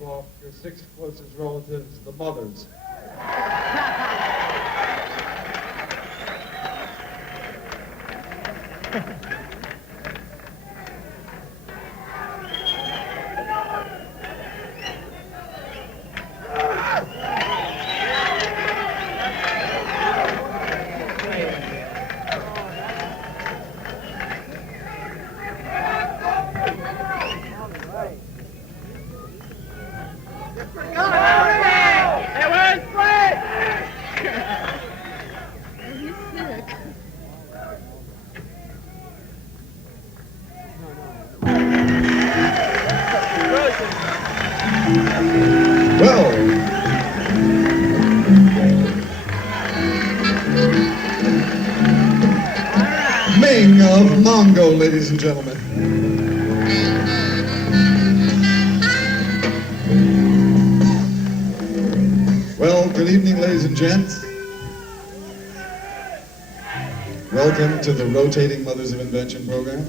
off your 6 closest relatives, the mothers. Well, Ming of Mongo, ladies and gentlemen. Well, good evening, ladies and gents. Welcome to the Rotating Mothers of Invention program.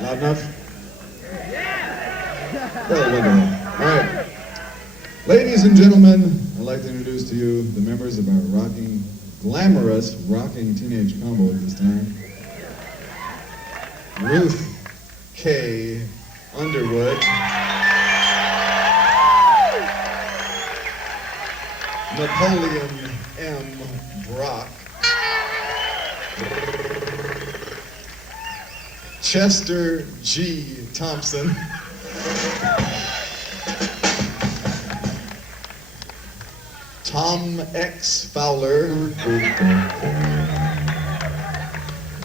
Loud enough? Well, wonderful. All right. Ladies and gentlemen, I'd like to introduce to you the members of our glamorous rocking teenage combo at this time. Ruth K. Underwood. Napoleon M. Brock. Chester G. Thompson. Tom X. Fowler.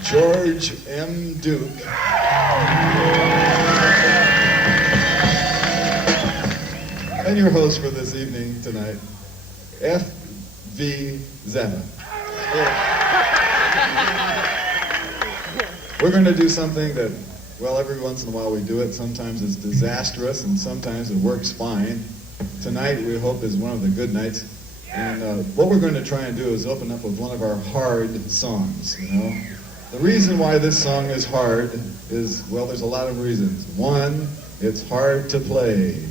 George M. Duke. And your host for this evening tonight, F.V. Zeta. We're going to do something that, well, every once in a while we do it. Sometimes it's disastrous and sometimes it works fine. Tonight we hope is one of the good nights. And what we're going to try and do is open up with one of our hard songs, you know. The reason why this song is hard is, well, there's a lot of reasons. 1, it's hard to play.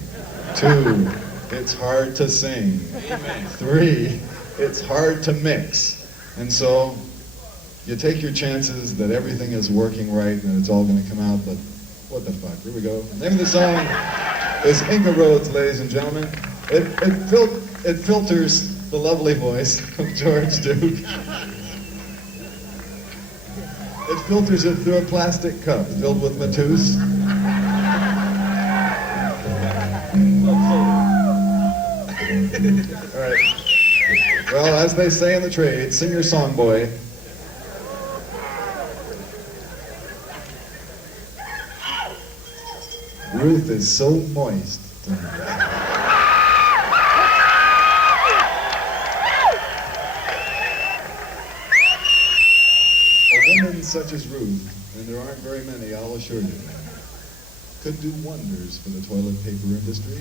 2, it's hard to sing. 3, it's hard to mix. And so you take your chances that everything is working right and it's all going to come out, but what the fuck? Here we go. The name of the song is Inca Roads, ladies and gentlemen. It filters the lovely voice of George Duke. It filters it through a plastic cup filled with Matus. All right. Well, as they say in the trade, sing your song, boy. Ruth is so moist tonight. A woman such as Ruth, and there aren't very many, I'll assure you, could do wonders for the toilet paper industry.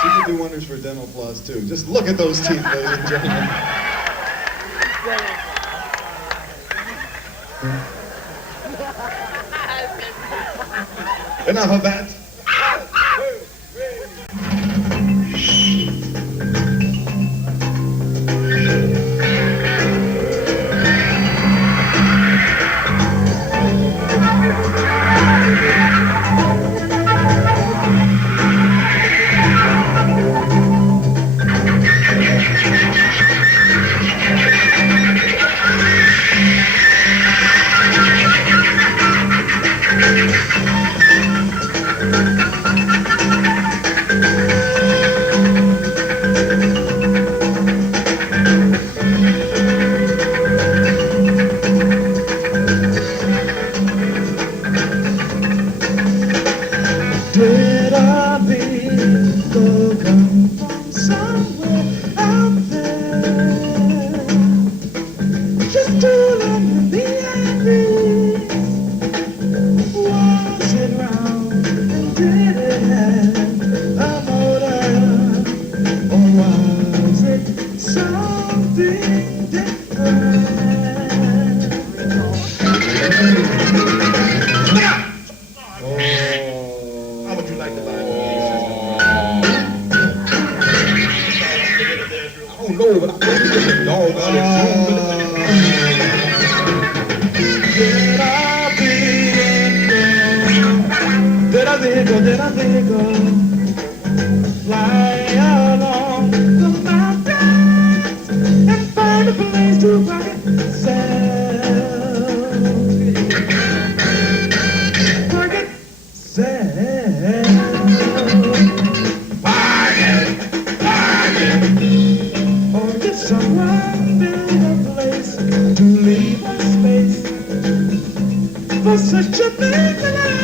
She could do wonders for dental floss too. Just look at those teeth, ladies and gentlemen. Enough of that. then I think of fly along the mountains and find a place to park itself. Park itself. Or did someone build a place to leave a space for such a thing as I?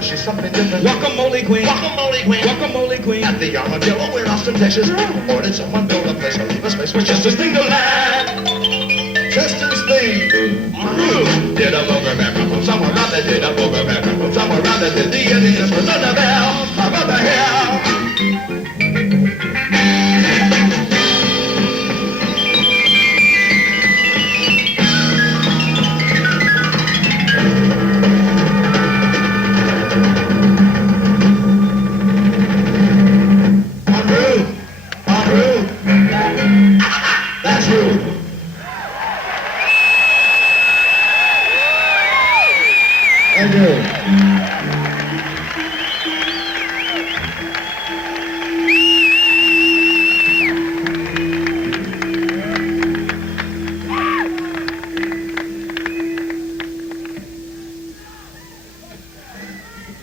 girl, she's something different. Guacamole queen. Guacamole queen. Guacamole queen. At the Armadillo, we're ostentatious. Or did someone build a place or leave a space for Chester's thing to land? Chester's thing. En route. Did a booger man come from somewhere out there? Did a booger man come from somewhere out there? Did the Indians return the bell above the hill? En route. En route. That's rude. Thank you.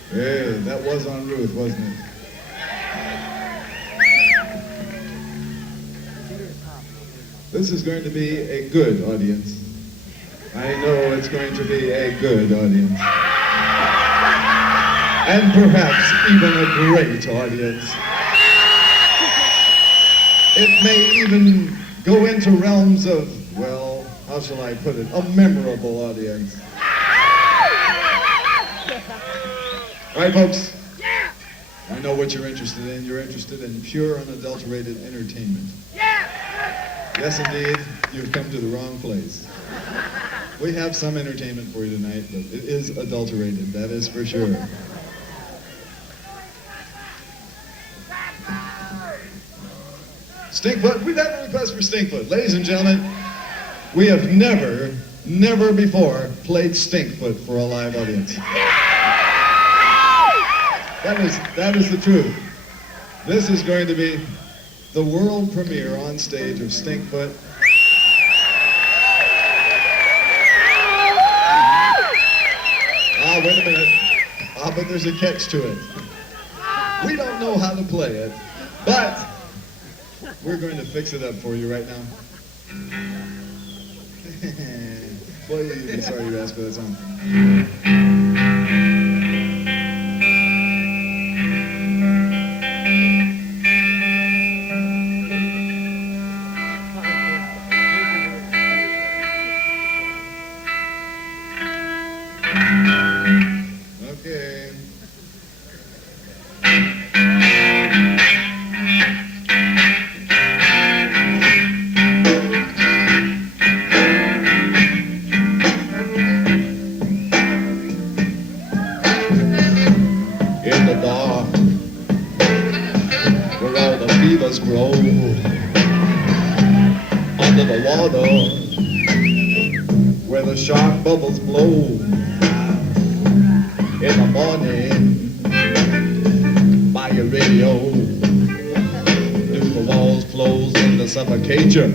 Yeah, that was on Ruth, wasn't it? This is going to be a good audience. I know it's going to be a good audience. And perhaps even a great audience. It may even go into realms of, well, how shall I put it, a memorable audience. All right, folks. I know what you're interested in. You're interested in pure, unadulterated entertainment. Yes, indeed, you've come to the wrong place. We have some entertainment for you tonight, but it is adulterated, that is for sure. Stinkfoot, we've had a request for Stinkfoot. Ladies and gentlemen, we have never before played Stinkfoot for a live audience. That is the truth. This is going to be the world premiere on stage of Stinkfoot. Ah, wait a minute. Ah, but there's a catch to it. We don't know how to play it, but we're going to fix it up for you right now. Boy, you'd be sorry you asked for that song. Okay. In the dark, where all the beavers grow, under the water, where the shark bubbles blow. In the morning, by your radio, do the walls close in to suffocate you?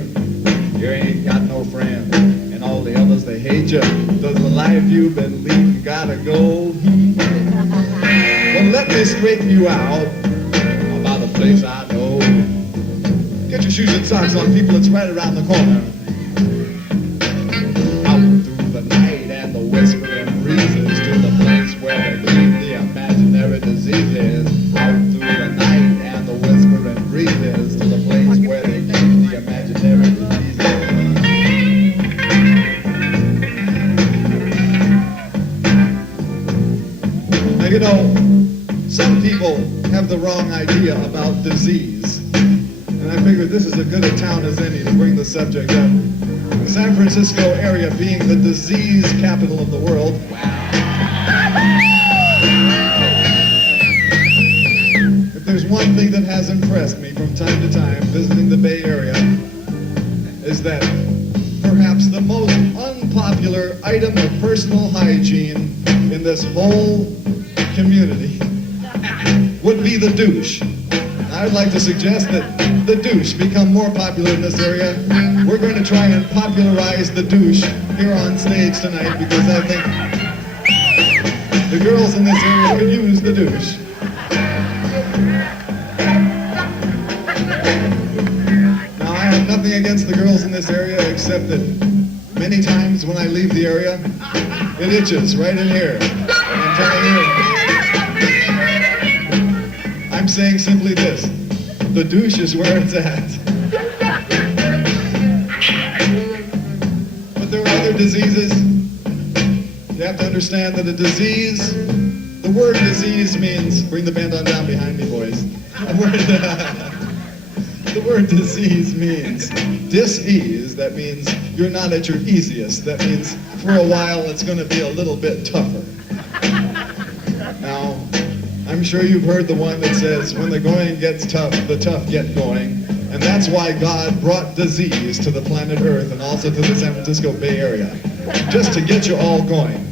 You ain't got no friend, and all the others they hate you. Does the life you've been leading gotta go? Well, let me straighten you out about a place I know. Get your shoes and socks on, people, it's right around the corner. Out through the night and the whispering breezes to the place where they leave the imaginary diseases. Out through the night and the whispering breezes to the place where they keep the imaginary diseases. Now, you know, some people have the wrong idea about disease. And I figured this is as good a town as any to bring the subject up. The San Francisco area being the disease capital of the world. If there's one thing that has impressed me from time to time visiting the Bay Area, is that perhaps the most unpopular item of personal hygiene in this whole community would be the douche. I'd like to suggest that the douche become more popular in this area. We're going to try and popularize the douche here on stage tonight because I think the girls in this area could use the douche. Now, I have nothing against the girls in this area except that many times when I leave the area, it itches right in here. And I'm telling you, saying simply this: the douche is where it's at. But there are other diseases. You have to understand that a disease, the word disease means, bring the band on down behind me, boys. The word disease means dis-ease. That means you're not at your easiest. That means for a while it's going to be a little bit tougher. Now, I'm sure you've heard the one that says, when the going gets tough, the tough get going. And that's why God brought disease to the planet Earth and also to the San Francisco Bay Area, just to get you all going.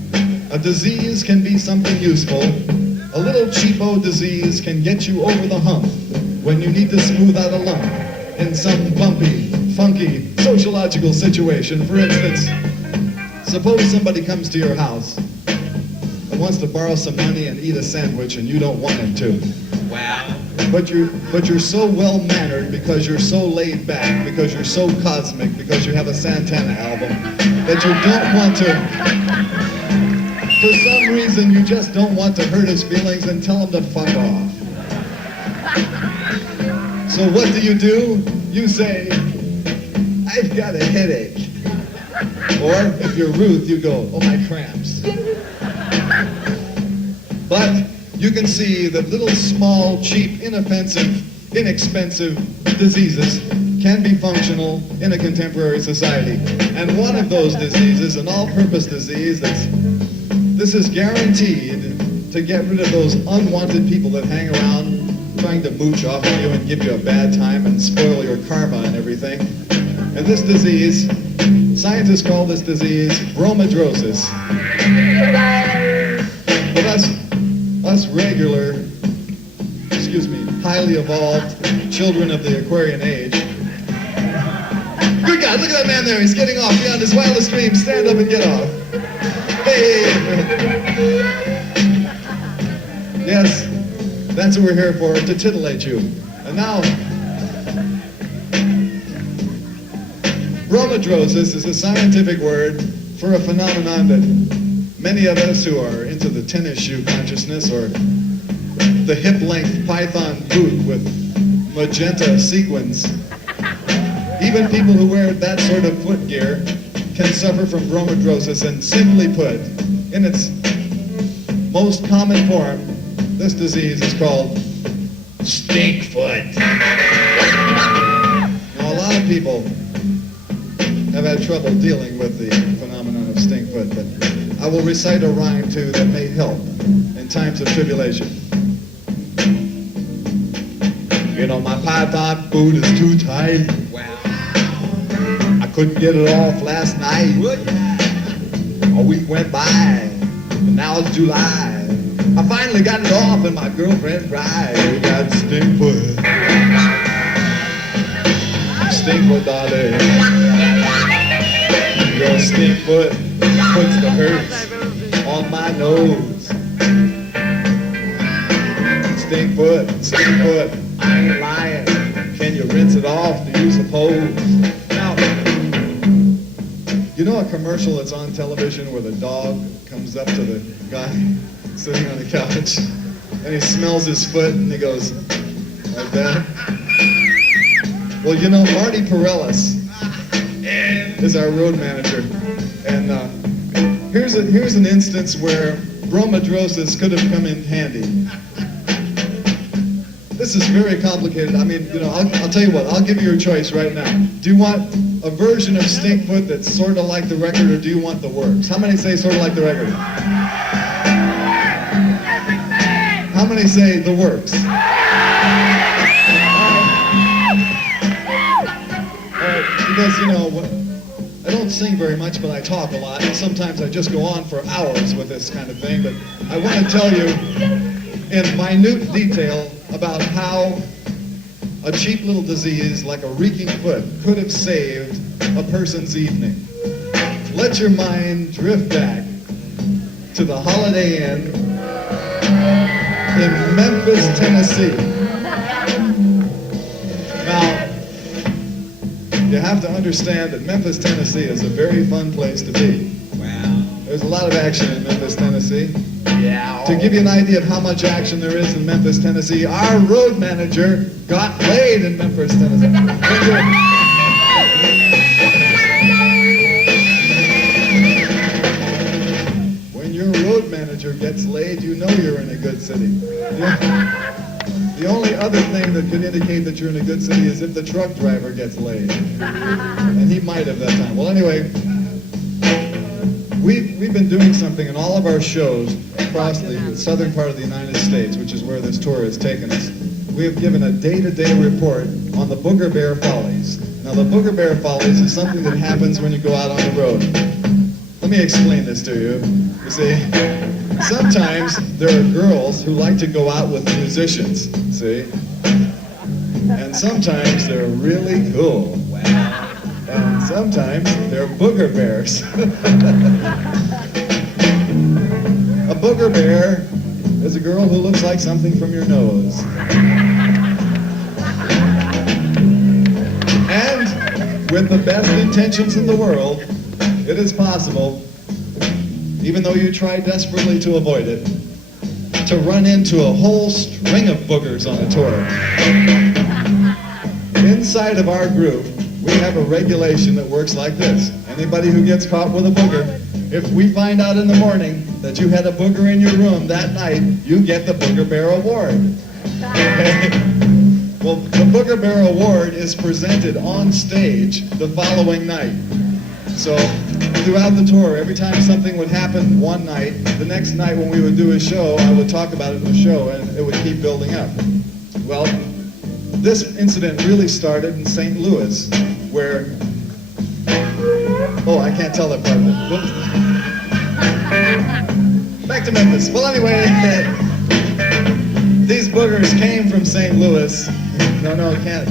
A disease can be something useful. A little cheapo disease can get you over the hump when you need to smooth out a lump in some bumpy, funky, sociological situation. For instance, suppose somebody comes to your house and wants to borrow some money and eat a sandwich and you don't want him to. Wow. But you're so well-mannered because you're so laid back, because you're so cosmic, because you have a Santana album, that you don't want to, for some reason, you just don't want to hurt his feelings and tell him to fuck off. So what do? You say, I've got a headache. Or if you're Ruth, you go, oh, my cramps. But you can see that little small, cheap, inoffensive, inexpensive diseases can be functional in a contemporary society. And one of those diseases, an all-purpose disease, this is guaranteed to get rid of those unwanted people that hang around trying to mooch off of you and give you a bad time and spoil your karma and everything. And this disease, scientists call this disease bromidrosis. But us regular, highly evolved children of the Aquarian age. Good God, look at that man there. He's getting off beyond his wildest dreams. Stand up and get off. Hey! Yes, that's what we're here for, to titillate you. And now, bromidrosis is a scientific word for a phenomenon that many of us who are into the tennis shoe consciousness or the hip-length python boot with magenta sequins, even people who wear that sort of footgear can suffer from bromidrosis. And simply put, in its most common form, this disease is called stink foot. Now, a lot of people have had trouble dealing with the phenomenon of stink foot, but I will recite a rhyme too that may help in times of tribulation. You know, my python boot is too tight. Wow. I couldn't get it off last night. A week went by, and now it's July. I finally got it off, and my girlfriend cried. We got stink foot. Stink foot, darling. Your stink foot puts the hurts on my nose. Stink foot, I ain't lying. Can you rinse it off, do you suppose? Now, you know a commercial that's on television where the dog comes up to the guy sitting on the couch and he smells his foot and he goes like that? Well, you know, Marty Perellis is our road manager, and here's an instance where bromidrosis could have come in handy. This is very complicated. I mean, you know, I'll tell you what, I'll give you your choice right now. Do you want a version of Stink Foot that's sort of like the record, or do you want the works? How many say sort of like the record? How many say the works? Because, you know, I don't sing very much, but I talk a lot, and sometimes I just go on for hours with this kind of thing, but I want to tell you in minute detail about how a cheap little disease like a reeking foot could have saved a person's evening. Let your mind drift back to the Holiday Inn in Memphis, Tennessee. Now, you have to understand that Memphis, Tennessee is a very fun place to be. Wow. There's a lot of action in Memphis, Tennessee. To give you an idea of how much action there is in Memphis, Tennessee, our road manager got laid in Memphis, Tennessee. When your road manager gets laid, you know you're in a good city. The only other thing that could indicate that you're in a good city is if the truck driver gets laid. And he might have that time. Well, anyway, we've been doing something in all of our shows across the southern part of the United States, which is where this tour has taken us. We have given a day-to-day report on the Booger Bear Follies. Now, the Booger Bear Follies is something that happens when you go out on the road. Let me explain this to you. You see, sometimes there are girls who like to go out with musicians, see? And sometimes they're really cool. And sometimes they're booger bears. A booger bear is a girl who looks like something from your nose. And with the best intentions in the world, it is possible, even though you try desperately to avoid it, to run into a whole string of boogers on a tour. Inside of our group, we have a regulation that works like this. Anybody who gets caught with a booger, if we find out in the morning that you had a booger in your room that night, you get the Booger Bear Award. Okay? Well, the Booger Bear Award is presented on stage the following night. So throughout the tour, every time something would happen one night, the next night when we would do a show, I would talk about it in the show, and it would keep building up. Well, this incident really started in St. Louis, where, oh, I can't tell that part of it. Whoops. Back to Memphis. Well, anyway, these boogers came from St. Louis. No, I can't.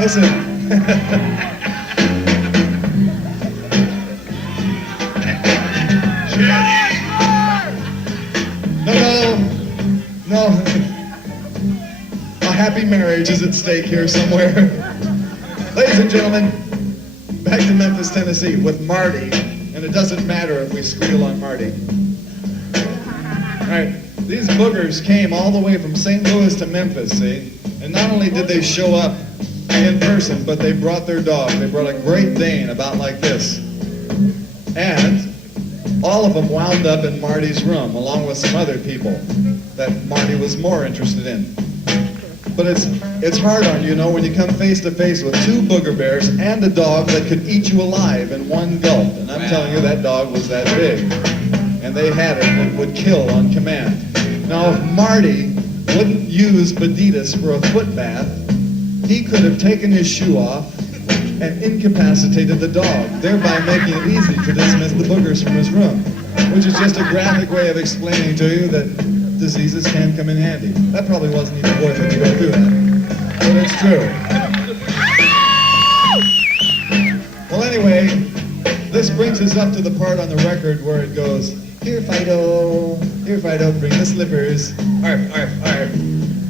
Listen. No. A happy marriage is at stake here somewhere. Ladies and gentlemen, back to Memphis, Tennessee with Marty. And it doesn't matter if we squeal on Marty. All right, these boogers came all the way from St. Louis to Memphis, see? And not only did they show up in person, but they brought their dog. They brought a Great Dane about like this. And all of them wound up in Marty's room, along with some other people that Marty was more interested in. But it's hard on you, when you come face to face with two booger bears and a dog that could eat you alive in one gulp. And I'm telling you, that dog was that big. And they had it that would kill on command. Now, if Marty wouldn't use Baditas for a foot bath, he could have taken his shoe off and incapacitated the dog, thereby making it easy to dismiss the boogers from his room, which is just a graphic way of explaining to you that diseases can come in handy. That probably wasn't even worth it to go through that, but it's true. Well, anyway, this brings us up to the part on the record where it goes, here Fido, bring the slippers, arf, arf, arf.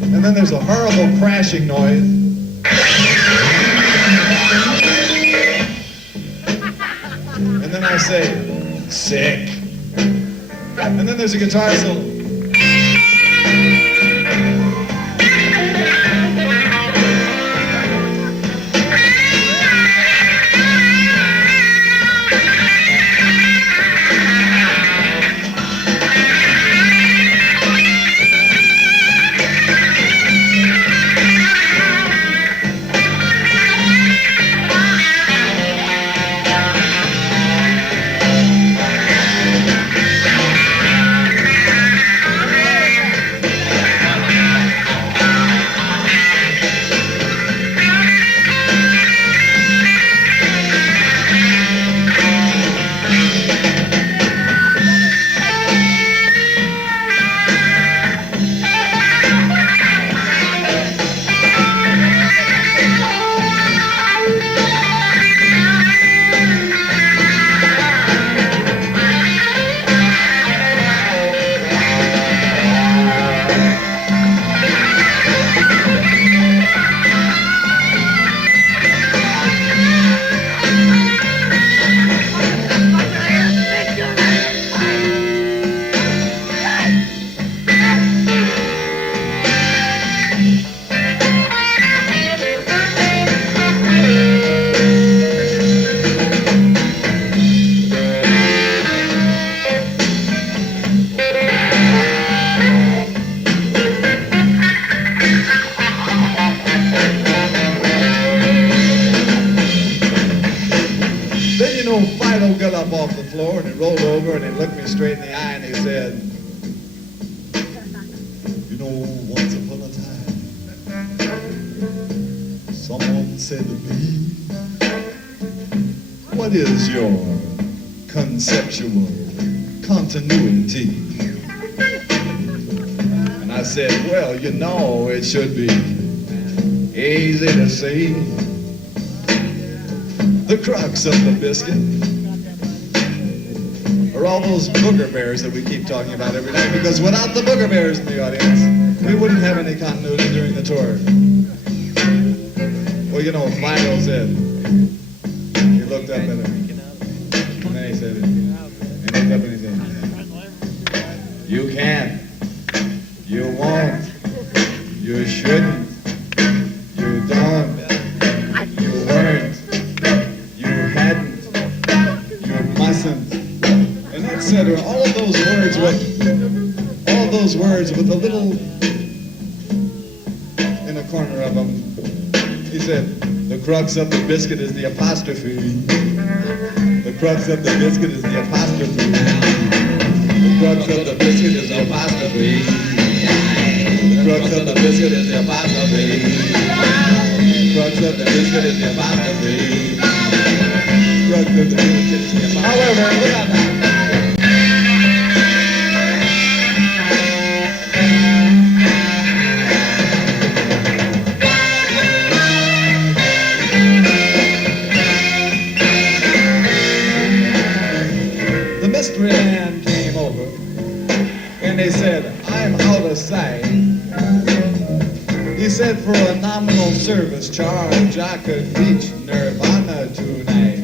And then there's a horrible crashing noise. And then I say, sick. And then there's a guitar solo. know, Fido got up off the floor and he rolled over and he looked me straight in the eye and he said, you know, once upon a time, someone said to me, what is your conceptual continuity? And I said, well, you know, it should be easy to see the crux of the biscuit are all those booger bears that we keep talking about every night, because without the booger bears in the audience, we wouldn't have any continuity during the tour. Well, you know, Fido said, he looked up at her, and then he said, he looked up and he said, you can't, you won't, you shouldn't, you don't, you weren't, you hadn't, you mustn't, and etc. All of those words with a little in a corner of them. He said, the crux of the biscuit is the apostrophe. The crux of the biscuit is the apostrophe. The crux of the biscuit is the apostrophe. The crux of the biscuit is the apostrophe. The crux of the biscuit is the apostrophe. The crux of the biscuit is the apostrophe. However, look at that. Mystery man came over and they said, I'm out of sight. He said, for a nominal service charge, I could reach Nirvana tonight.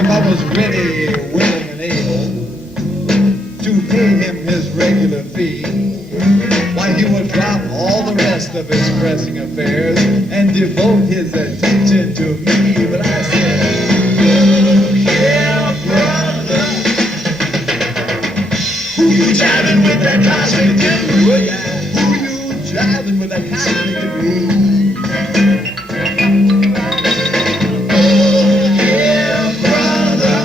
If I was ready, willing, and able to pay him his regular fee, why, he would drop all the rest of his pressing affairs and devote his attention to me. But I said, look here, brother, who you jiving with that cosmic guru? Yeah. Who you jiving with that cosmic guru? Oh yeah, brother,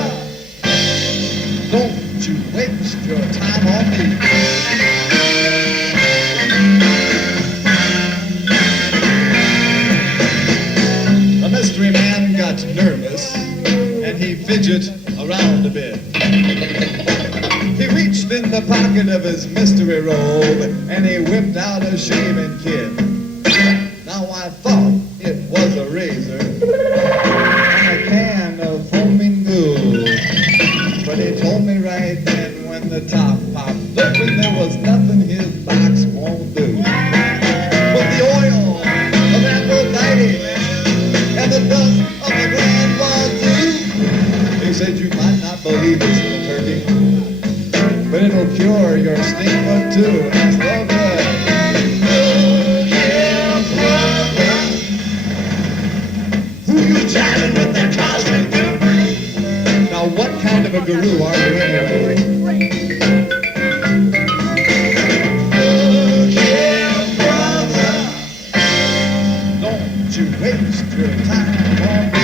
don't you waste your time on me. The mystery man got nervous and he fidgeted around a bit. He reached in the pocket of his mystery robe and he whipped out a shaving kit. Now I thought it was a razor and a can of foaming goo. But he told me right then when the top popped open there was nothing his box won't do. But the oil of Aphrodite and the dust of the Grand Wazoo. He said you might not believe this little turkey, but it'll cure your stink bug too. That's so good. Oh yeah, brother, who you jiving with that cosmic guru? Now what kind of a guru are you anyway? Oh yeah, brother, don't you waste your time on me.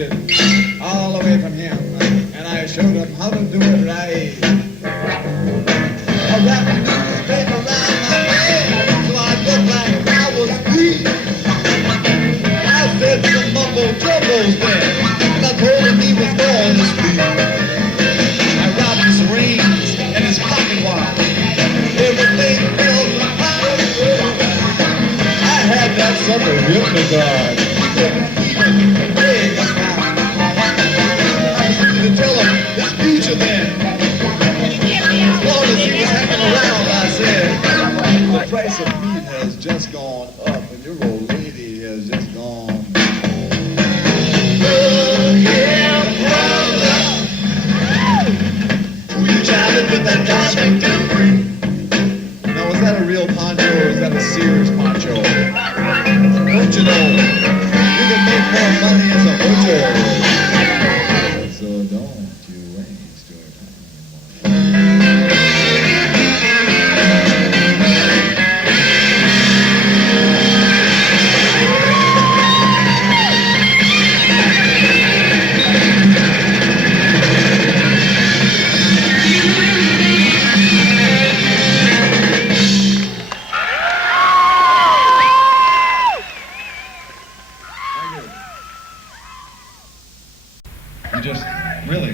it all away from him, and I showed him how to do it right. I wrapped the newspaper around my neck so I looked like I was free. I said some mumbo jumbos there, and I told him he was going to sleep. I robbed his rings and his pocket watch. Everything fell apart. I had that sucker hypnotized. I was to tell him his future then. As long as he was hanging around, I said, the price of meat has just gone up, and your old lady has just gone. Look here, brother. Who you jiving with that cosmic delivery? Now, was that a real poncho or was that a Sears poncho? Don't you know, you can make more money as a butcher. So don't you waste your time.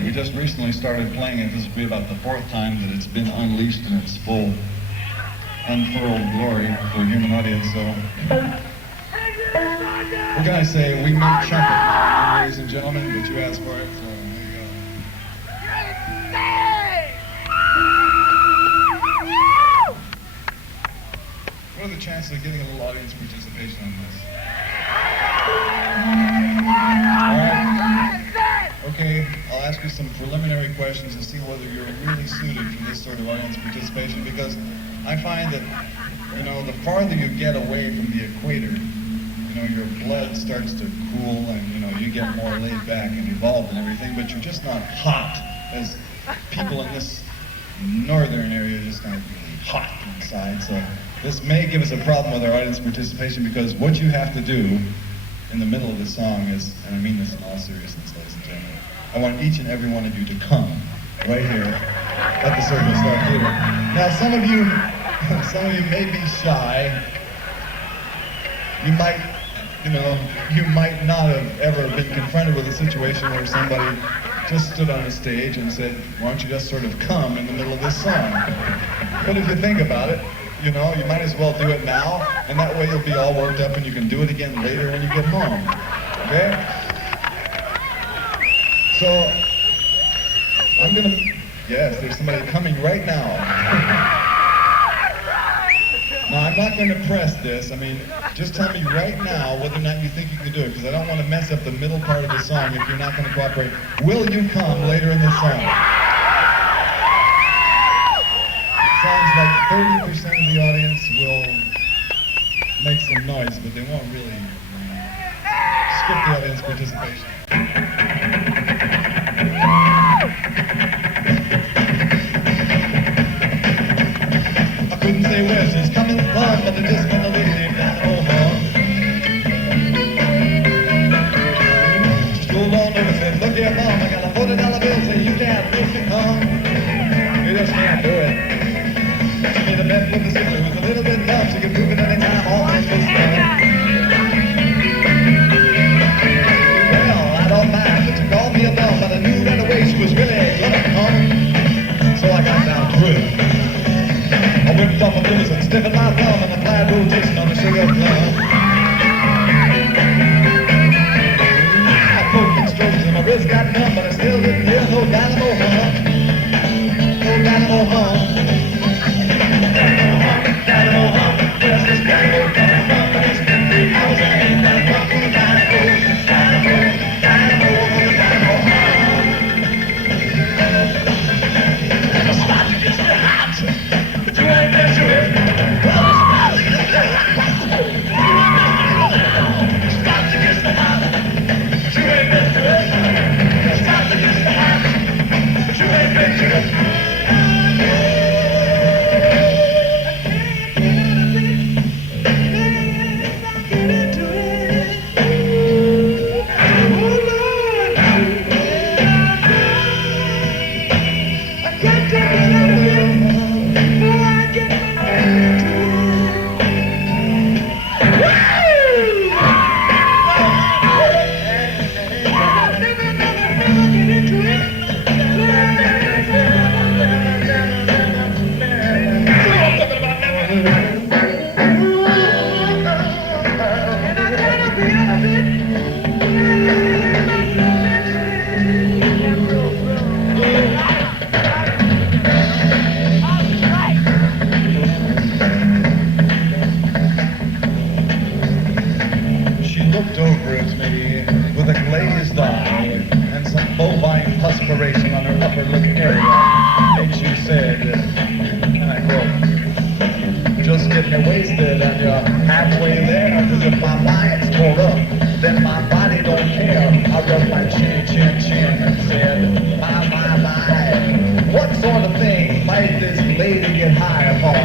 We just recently started playing it. This will be about the fourth time that it's been unleashed in its full, unfurled glory for a human audience. So, what can I say? We meant trumpet, ladies and gentlemen, but you asked for it, so here you go. What are the chances of getting a little audience participation on this? All right. Okay, I'll ask you some preliminary questions and see whether you're really suited for this sort of audience participation, because I find that, you know, the farther you get away from the equator, you know, your blood starts to cool and, you know, you get more laid back and evolved and everything, but you're just not hot, as people in this northern area are just not really hot inside. So this may give us a problem with our audience participation, because what you have to do in the middle of the song is, and I mean this in all seriousness, ladies and gentlemen, I want each and every one of you to come right here at the Circle Star Theater. Now, some of you may be shy. You might, you know, you might not have ever been confronted with a situation where somebody just stood on a stage and said, why don't you just sort of come in the middle of this song? But if you think about it, you know, you might as well do it now, and that way you'll be all worked up and you can do it again later when you get home. Okay? So, I'm gonna, yes, there's somebody coming right now. Now, I'm not gonna press this. I mean, just tell me right now whether or not you think you can do it, because I don't want to mess up the middle part of the song if you're not gonna cooperate. Will you come later in the song? Sounds like 30% of the audience will make some noise, but they won't really skip the audience participation. I couldn't say where she's coming from, but they're just gonna leave it down home. She strolled on over and said, look here, Mom, I got a $40 bill, so you can't make me come. You just can't do it. She made a bet with the sister who's a little bit dumb. She can prove it anytime, all this was done. Well, I don't mind that you called me a bum, but I knew right away she was really gonna come. So I got down to it. I whipped off a blues and stiffened my thumb and applied rotation on the sugar plum. I poked and stroked and my wrist got numb, but I still didn't hear no dynamo hum. No dynamo hum. Dynamo hum. Where's this dynamo coming from? But it's been 3 hours and I ain't got a drop on the dynamo. Dynamo, dynamo, dynamo hum. And the spot is hot. But you ain't measure it. Well, perspiration on her upper lip area. And she said, and I quote, just get me wasted and you're halfway there, cause if my mind's tore up, then my body don't care. I rubbed my chin, chin, chin and said, my, what sort of thing might this lady get high upon?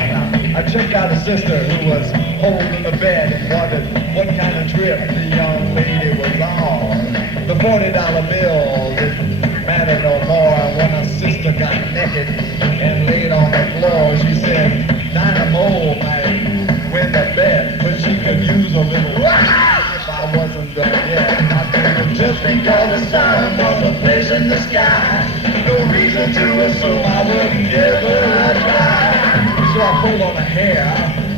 I checked out a sister who was holding the bed and wondered what kind of trip the young lady was on. The $40 bill didn't matter no more when a sister got naked and laid on the floor. She said, Dynamo might win the bet, but she could use a little if I wasn't done yet. I told her just because the sun was a place in the sky, no reason to assume I wouldn't give her a try. So I pulled on her hair,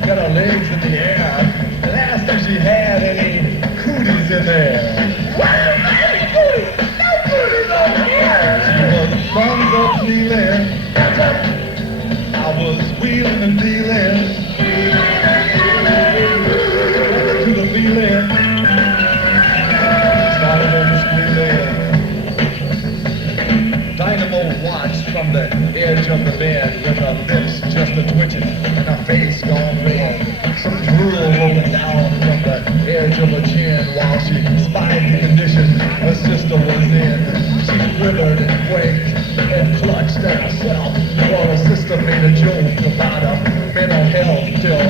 got her legs in the air, and asked if she had any cooties in there. Wait a minute, cooties! No cooties over here! She was thumbs up kneeling, hands up. I was wheeling and dealing, to the feeling, started on the squealing. Dynamo watched from the edge of the bed with her lips just a-twitching and her face gone red. Some drool rolling down from the edge of her chin while she spied the condition her sister was in. She quivered and quaked and clutched at herself while her sister made a joke about her mental health till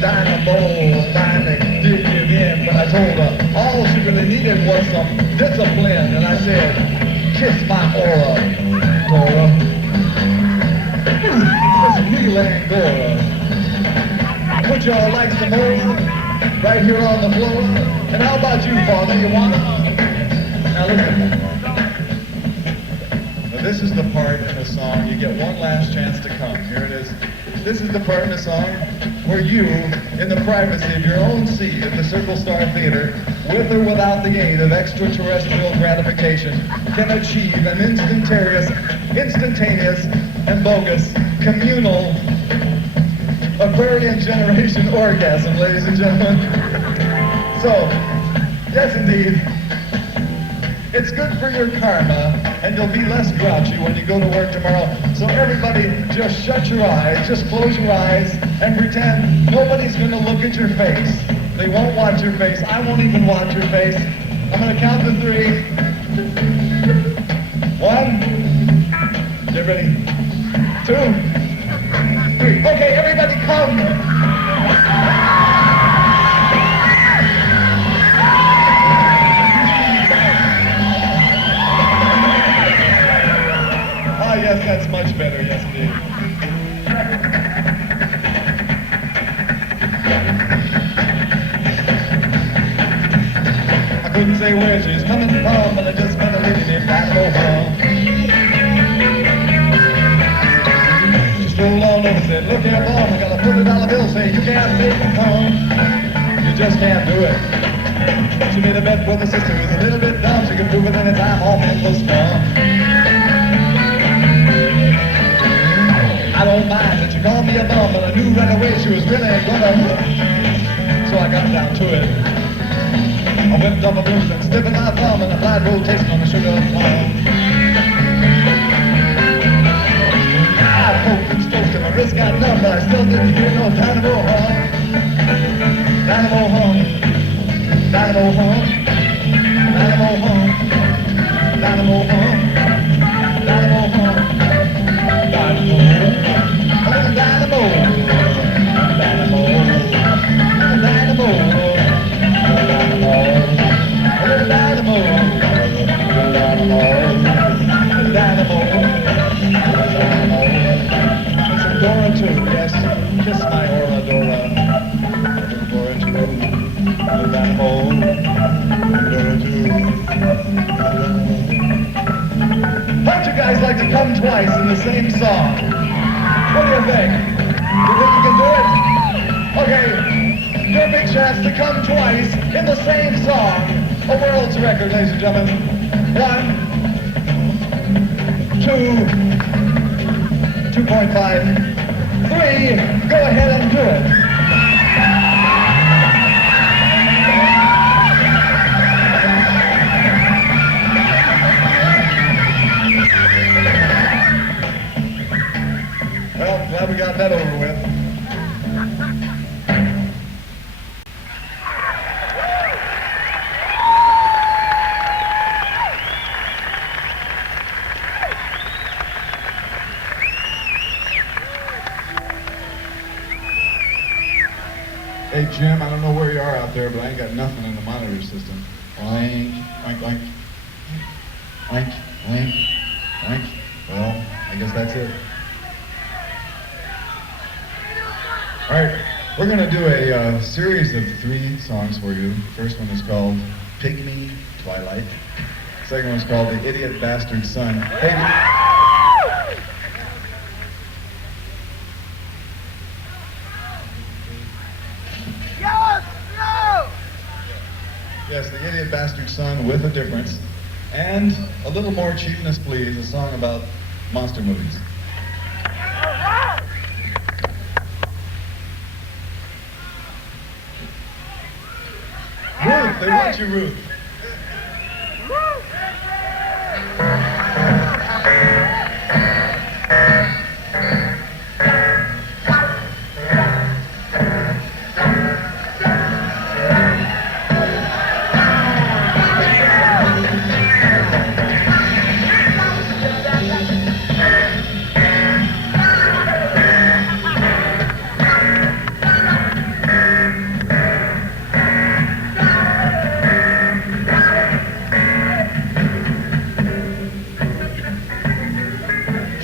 Dynamo finally did give in. But I told her all she really needed was some discipline, and I said, kiss my aura, Dora. It's real Angora. Would y'all like some more? Right here on the floor. And how about you, Father? You want it? Now listen. Now this is the part in the song, you get one last chance to come. Here it is. This is the part in the song where you, in the privacy of your own seat at the Circle Star Theater, with or without the aid of extraterrestrial gratification, can achieve an instantaneous and bogus communal Aquarian generation orgasm, ladies and gentlemen. So, yes indeed, it's good for your karma, and you'll be less grouchy when you go to work tomorrow. So everybody, just shut your eyes, just close your eyes, and pretend nobody's gonna look at your face. They won't watch your face. I won't even watch your face. I'm gonna count to 3. 1. Get ready. 2. 3. Okay, everybody come. Ah, yes, that's much better. Yes, indeed. I couldn't say where she's coming from, but I just met a lady named Dynamo home. She strolled on over and said, look here, Bob, I got a $40 bill saying you can't make it home. You just can't do it. She made a bet with her sister who's a little bit dumb. She could prove it anytime all men was strong. I don't mind that you called me a bum, but I knew right away she was really gonna hook. So I got down to it. I whipped up a blues and stiffened my thumb and applied rotation on the sugar plum. I poked and stroked and my wrist got numb, but I still didn't hear no Dynamo hum. Dynamo hum. Dynamo hum. Dynamo hum. Dynamo hum. Dynamo hum. Dynamo hum. Oh, Dynamo. Dynamo. Dynamo. Dora too, yes. Kiss my aura, Dora. Dora too. Dynamo. Dora too. How'd you guys like to come twice in the same song? What do you think? You think you can do it? Okay. Your big chance to come twice in the same song. A world's record, ladies and gentlemen. 1, 2, 2.5, 3. Go ahead and do it. Hey, Jim, I don't know where you are out there, but I ain't got nothing in the monitor system. Oink, oink, oink. Oink, oink, oink. Well, I guess that's it. All right, we're going to do a series of 3 songs for you. The first one is called Pygmy Twilight. The second one is called The Idiot Bastard Son. Hey, yes, The Idiot Bastard Son with a difference. And A Little More Cheapness Please, a song about monster movies. Ruth, they want you, Ruth.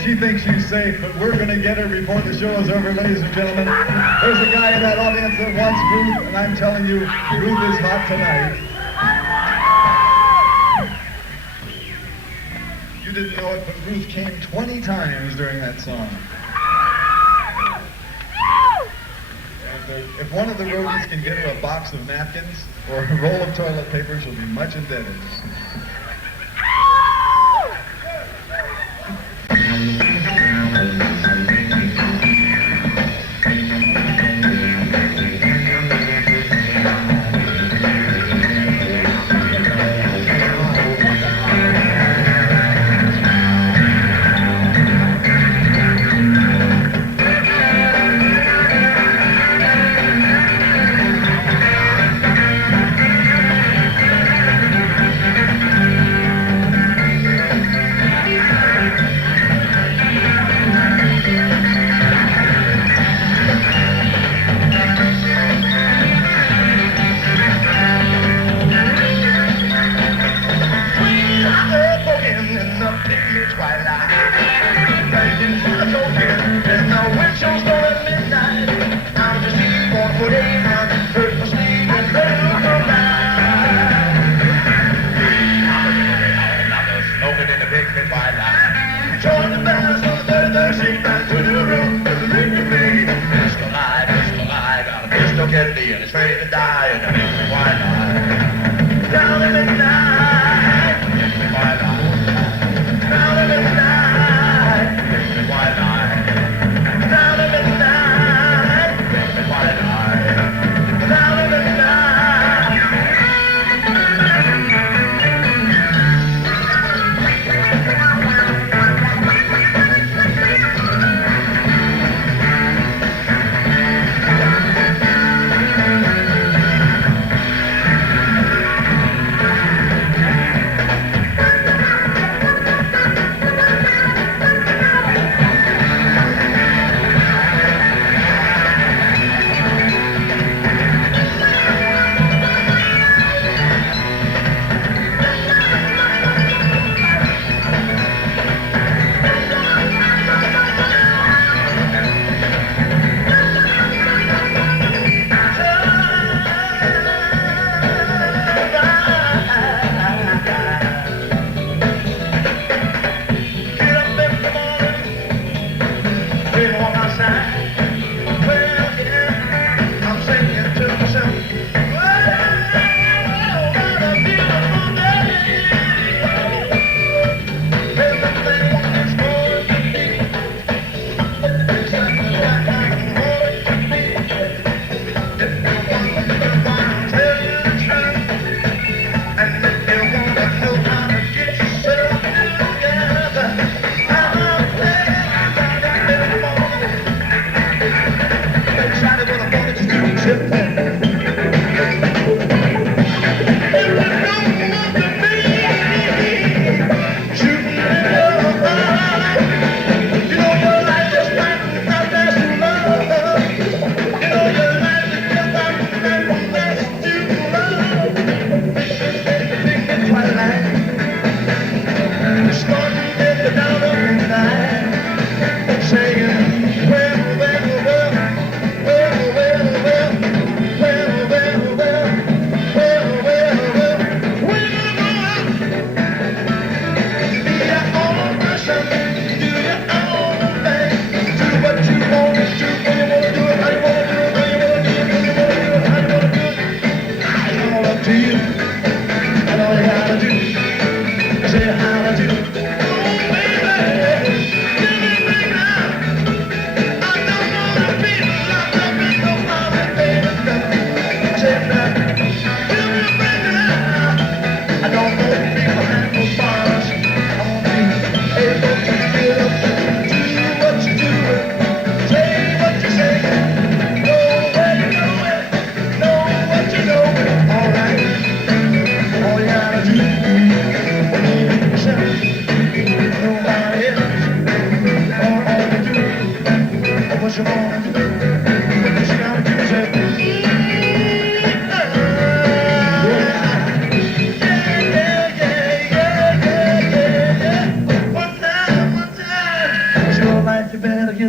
She thinks she's safe, but we're going to get her before the show is over, ladies and gentlemen. There's a guy in that audience that wants Ruth, and I'm telling you, Ruth is hot tonight. You didn't know it, but Ruth came 20 times during that song. And if one of the roadies can get her a box of napkins or a roll of toilet paper, she'll be much indebted.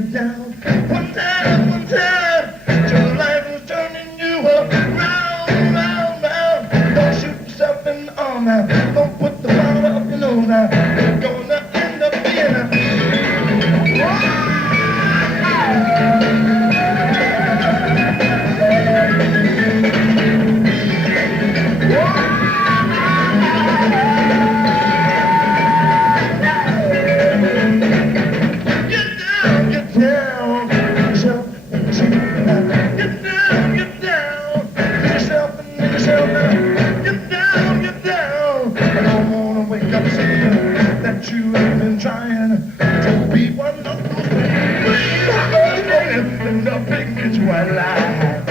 get down. One time, till life was turning you around, round, round. Don't shoot yourself in the arm now. Don't put the water up your nose now. You're gonna end up being a... That you have been trying to be one of those in the big bitch white line.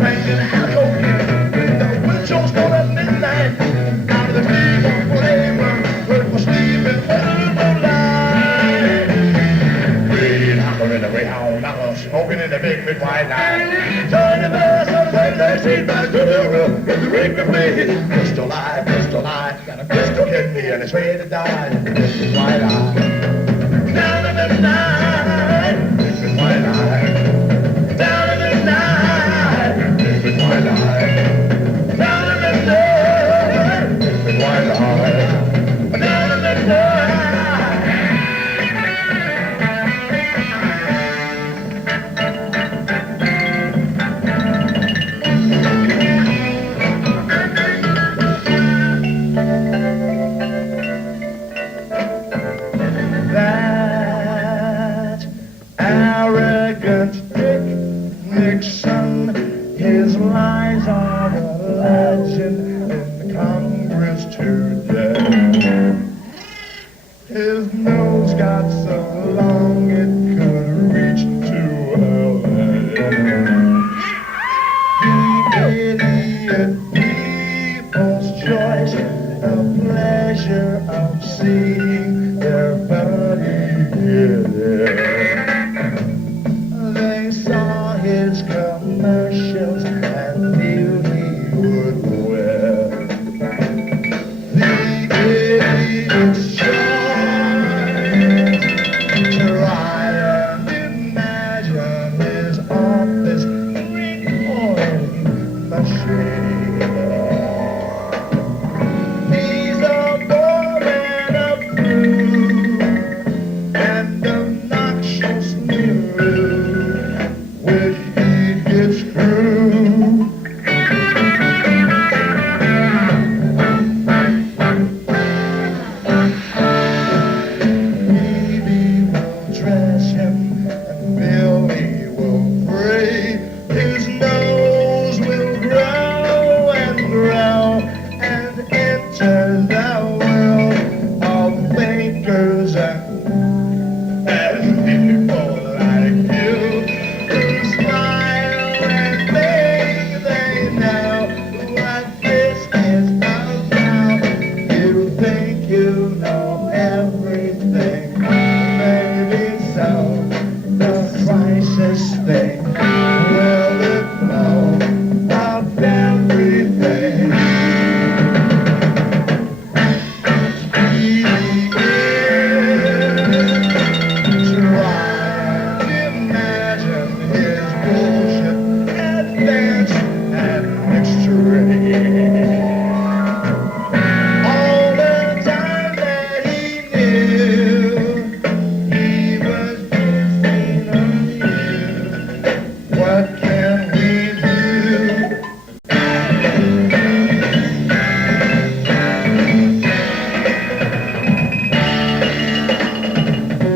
Banging out open with the windshield on at midnight. Out of the people flavor, was sleeping under the light. Green hocker in the Greyhound, hocker smoking in the big bitch white line. Join the bus on the way they see back to the room with the ring of me. Crystal light, got a crystal hit me and it's ready to die. White eye, down in the night, white eye, down in the night, white eye, down in the night, white eye, down in the night. His lies are a legend in Congress today. His nose got so long it could reach to L.A. The idiot people's choice, the pleasure of seeing their body here. They saw his commercials and knew he would wear the idiot's choice. Try and imagine his office recording machine. He's a bore and a prude and obnoxious nude, which he gets through. Maybe we'll dress him and Billy will pray. His nose will grow and grow and enter the world of thinkers and people like you who smile and think they know what this is about. You think you know everything, maybe so. The crisis thing will it know of everything. What can we do?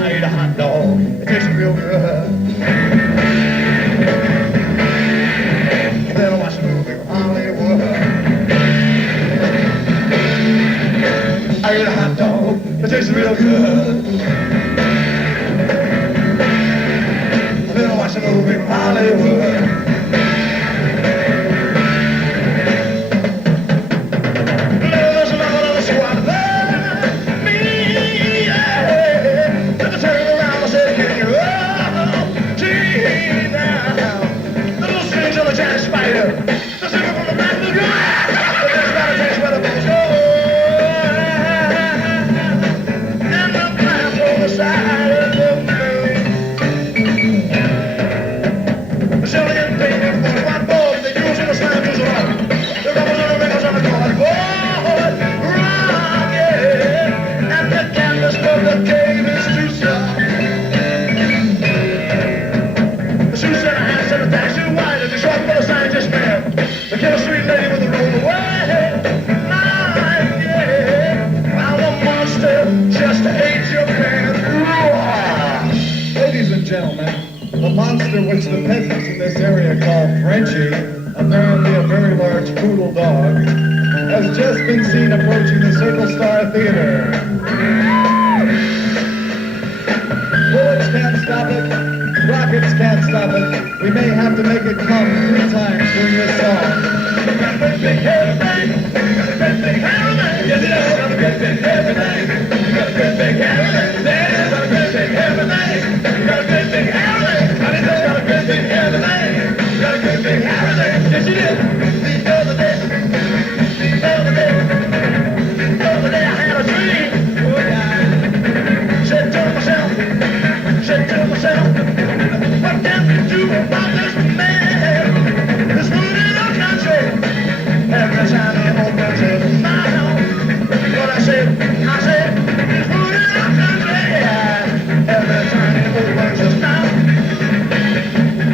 I ate a hot dog, it tastes real good. Then I watched a movie from Hollywood. I ate a hot dog, it tastes real good. Then I watched a movie from Hollywood. There's another squad there, me, yeah. Then I turned around and said, can you, oh, gee, now. The little strings on the giant spider, just singing from the back of the ground. But there's about a taste where the bones go. And the glass on the side of the moon. gentlemen, the monster which the peasants in this area call Frenchie, apparently a very large poodle dog, has just been seen approaching the Circle Star Theater. Bullets can't stop it, rockets can't stop it. We may have to make it come 3 times during this song. You got a great big hairy thing, you got a great big hairy thing, yes, you got a great big hairy thing, you got a great big hairy thing, yeah, got a great big hairy thing, you got a great big hairy thing, honey, you got a great big hairy thing, you got a great big hairy thing, yes, you did. The other day, I had a dream. Oh, yeah. Said to myself, what can we do about this man? This food in our country. Every time he opens his mouth. What I said, this food in our country. Every time he opens his mouth.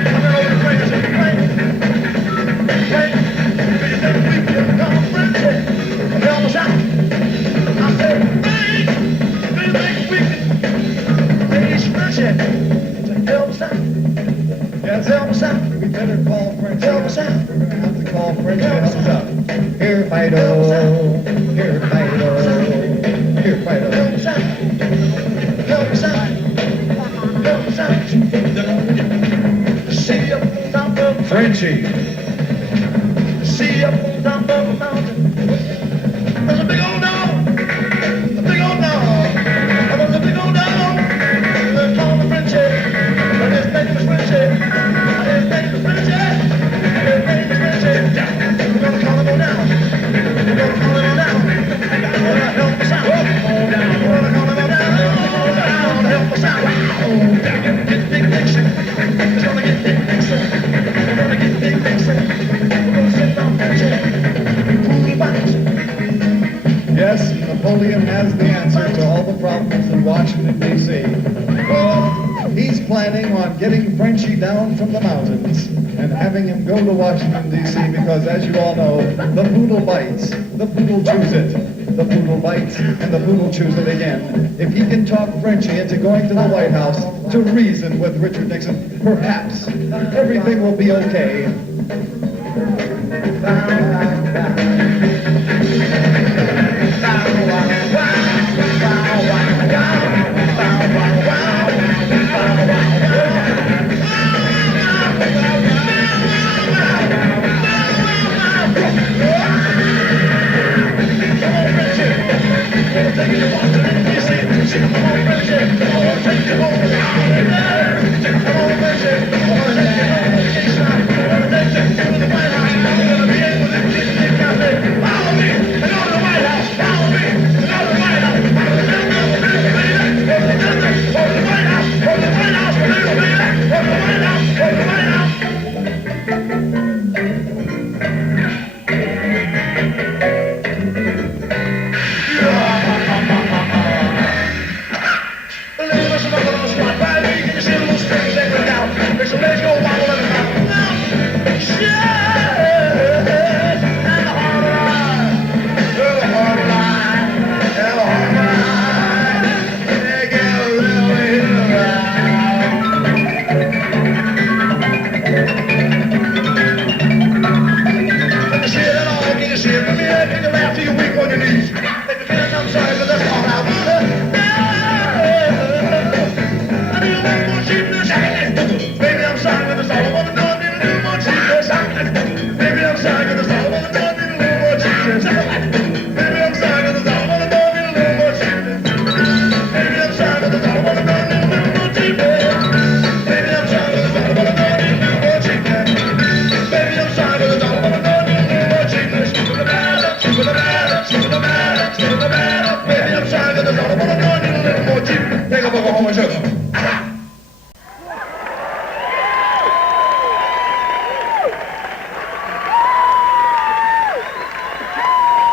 I'm an old crazy plane. We can come Frenchie. Help us out. I said, do you think we can raise Frenchie? Help us out. Yes, help us out. We better call Frenchie. Help us out. We're gonna have to call Frenchie. Help us out. Here, Fido. Here, Fido. Here, Fido. Help us out. Help us out. Help us out. See up on top of Frenchie. See up on top of a mountain. There's a big old dog. A big old dog. There's a big old dog. They call him Frenchie. But his name is Frenchie. His name is Frenchie. His name is Frenchie. We're gonna call him on down. We're gonna call him on down. We're gonna help us out. We're gonna call him on down. Help us out. Get Big Nixon. It's gonna get Big Nixon. We're gonna get Big Nixon. We're gonna sit down Frenchie. Poodle bites. Yes, Napoleon has the answer to all the problems in Washington, D.C. Well, he's planning on getting Frenchie down from the mountains and having him go to Washington, D.C. because, as you all know, the poodle bites, the poodle chews it, the poodle bites, and the poodle chews it again. If he can talk Frenchie into going to the White House to reason with Richard Nixon, perhaps everything will be okay.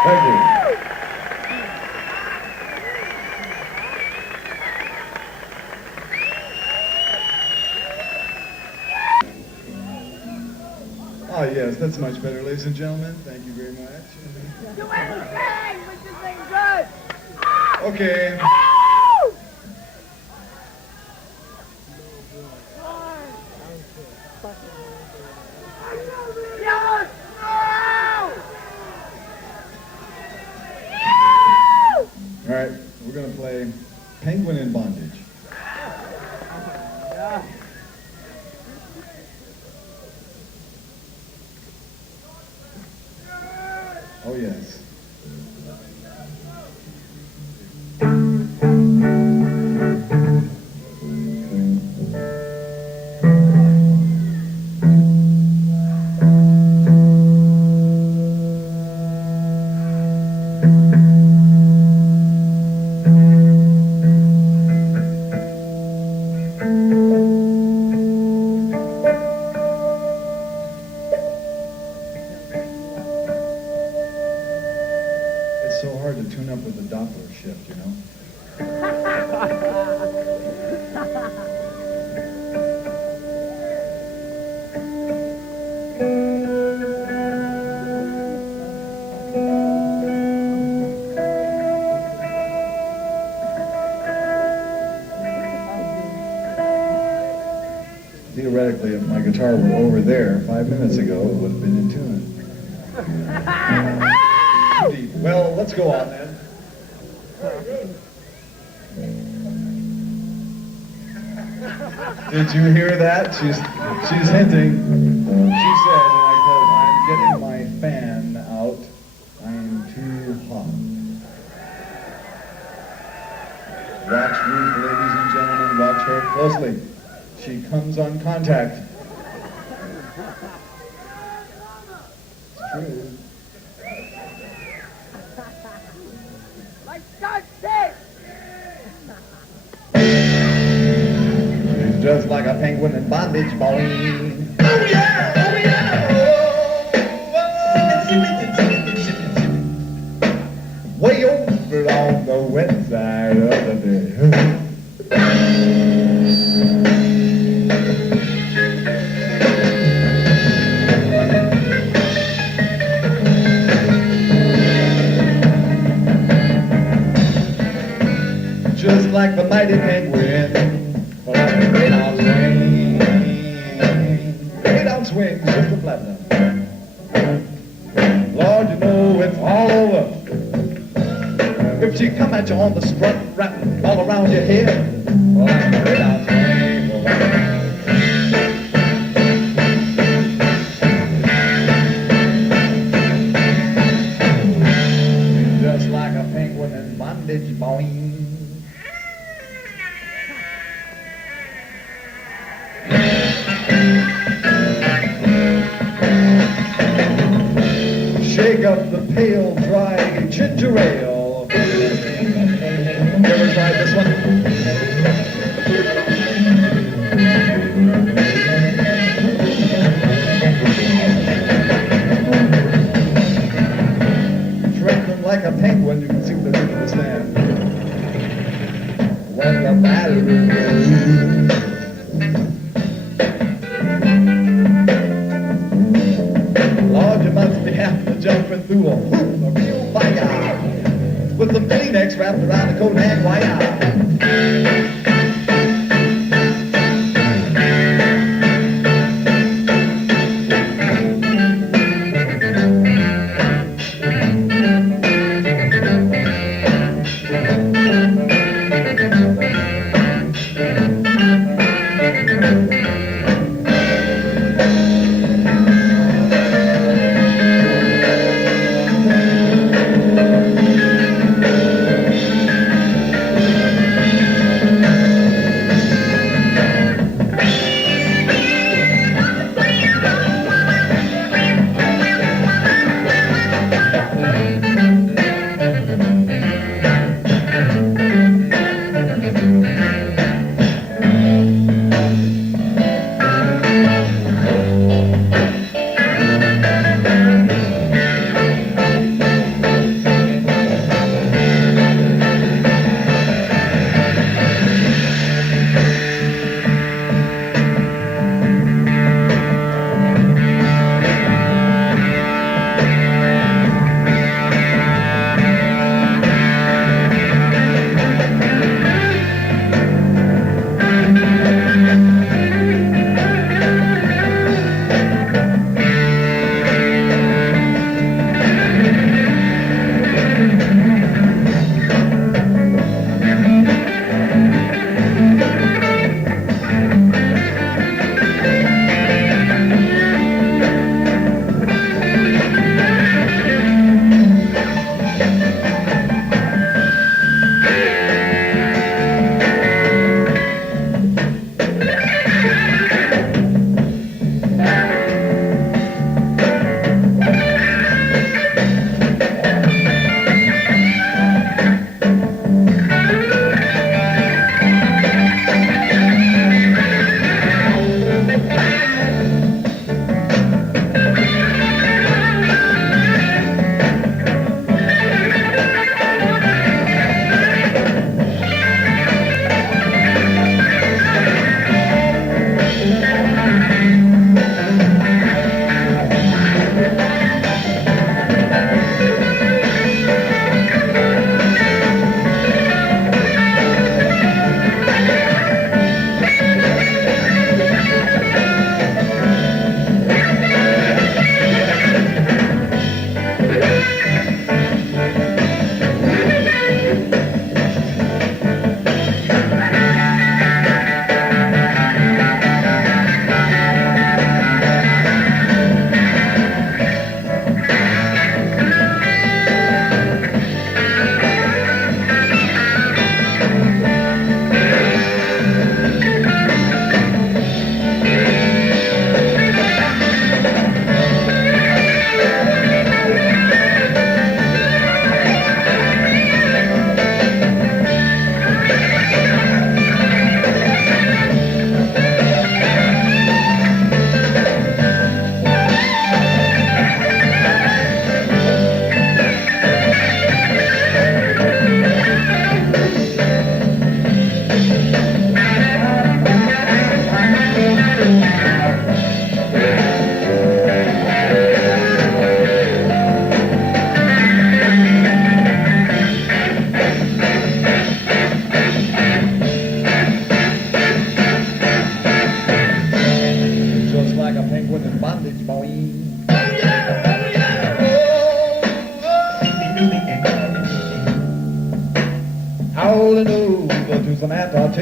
Thank you. Ah, yes, that's much better, ladies and gentlemen. Thank you very much. You ain't sing, but you sing good. Okay. Woo! theoretically, if my guitar were over there 5 minutes ago, it would have been in tune. Deep. Well, let's go on then. Did you hear that? She's hinting. She said, and I quote, "I'm getting my fan out. I'm too hot." Watch Ruth, ladies and gentlemen, watch her closely. She comes on contact. It's true. Like God said. She's just like a penguin in bondage, boy. Oh yeah, oh yeah, oh. Way over on the west side of the day. Just like the mighty penguin, way down swing, way down swing, just the platinum. Lord, you know it's all over. If she come at you on the strut, wrapping all around your head, well, I'm way down swing, just like a penguin in bondage, boing. Shake up the pale, dry ginger ale. You ever tried this one? Trembling like a penguin, you can see what they're doing to the stand. When the battery goes. Lord, you must be having to jumping through a hoop of real fire with some Kleenex wrapped around the coat and wire.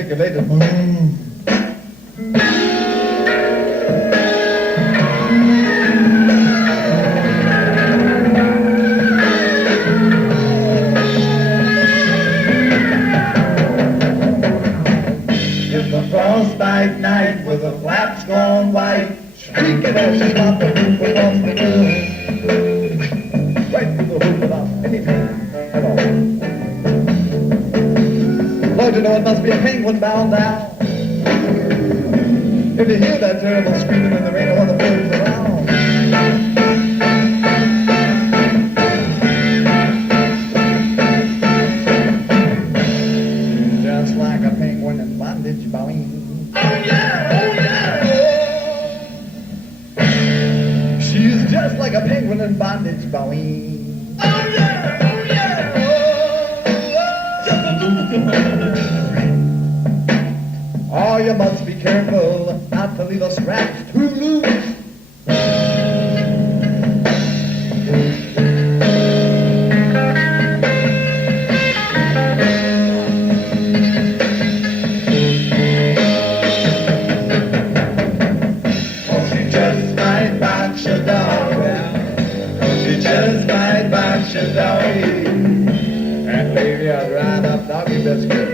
articulated moon. It's a frostbite night with the flaps gone white, shrieking as she got the roof across the room. Right through the hoop without any pain at all. Lord, you know it must be a penguin bound down. If you hear that terrible screaming in the rain, or the birds around. Just like a penguin in bondage, bowing. Oh yeah, oh yeah. Oh. She's just like a penguin in bondage, bowing. Oh yeah, oh yeah. Oh, you must be careful not to leave the straps too loose. Oh, she just might box your dog. She just might box your doggy. And baby, I'd ride up doggy biscuit.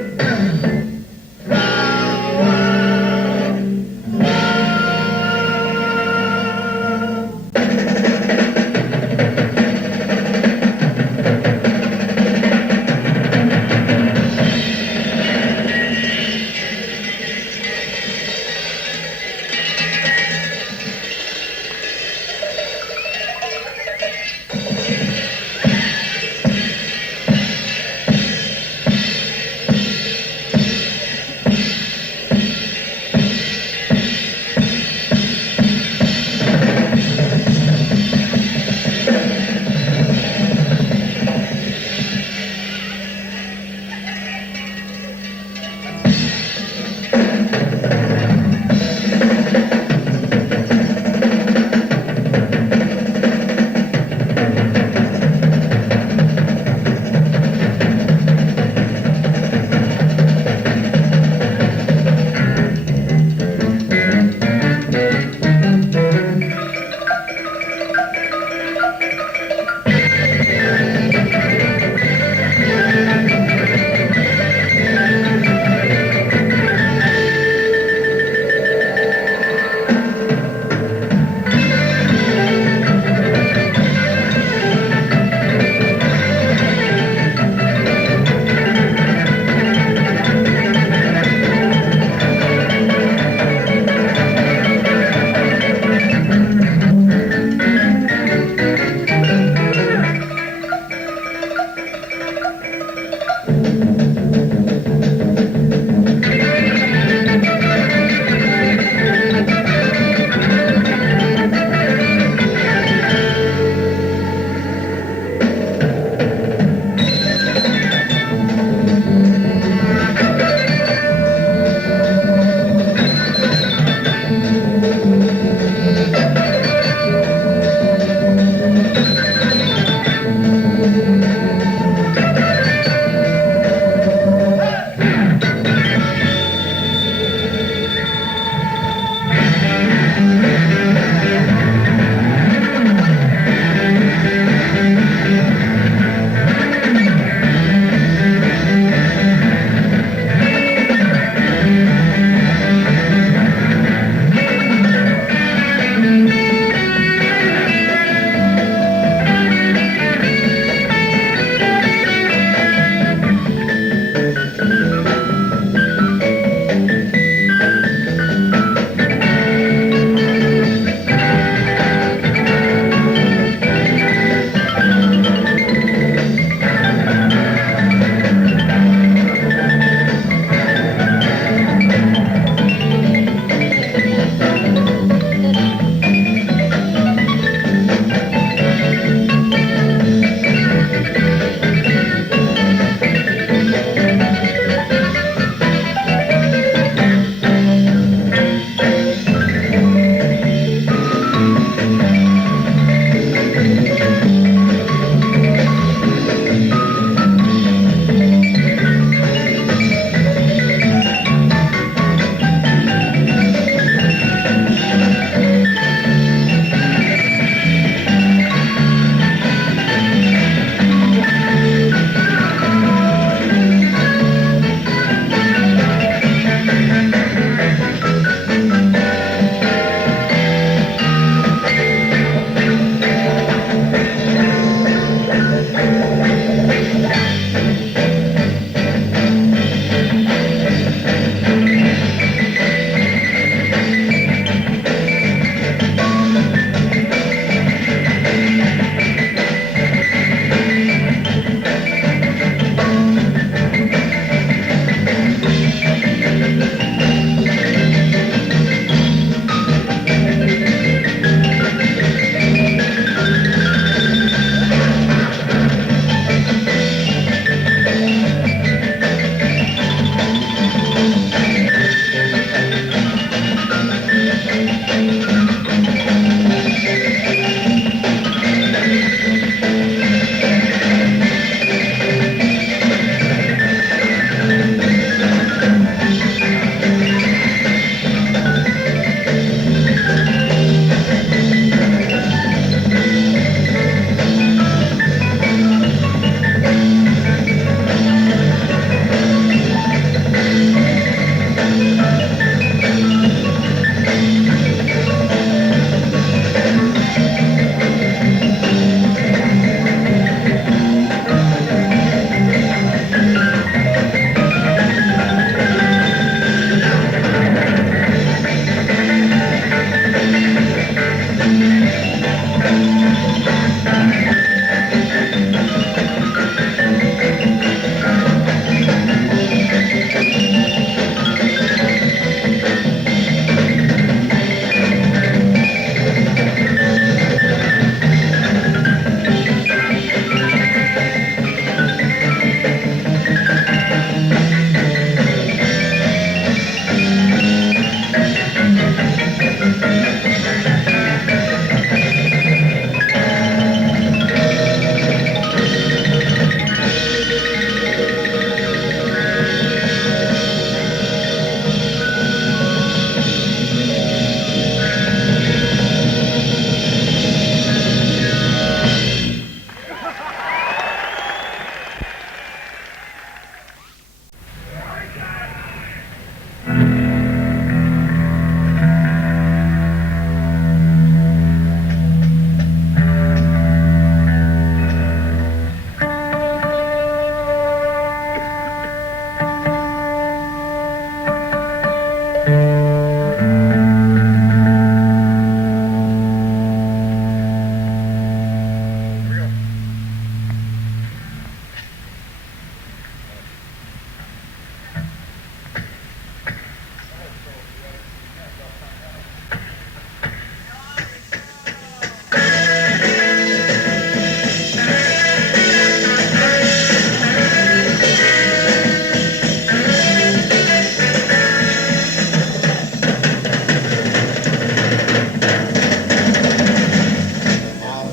I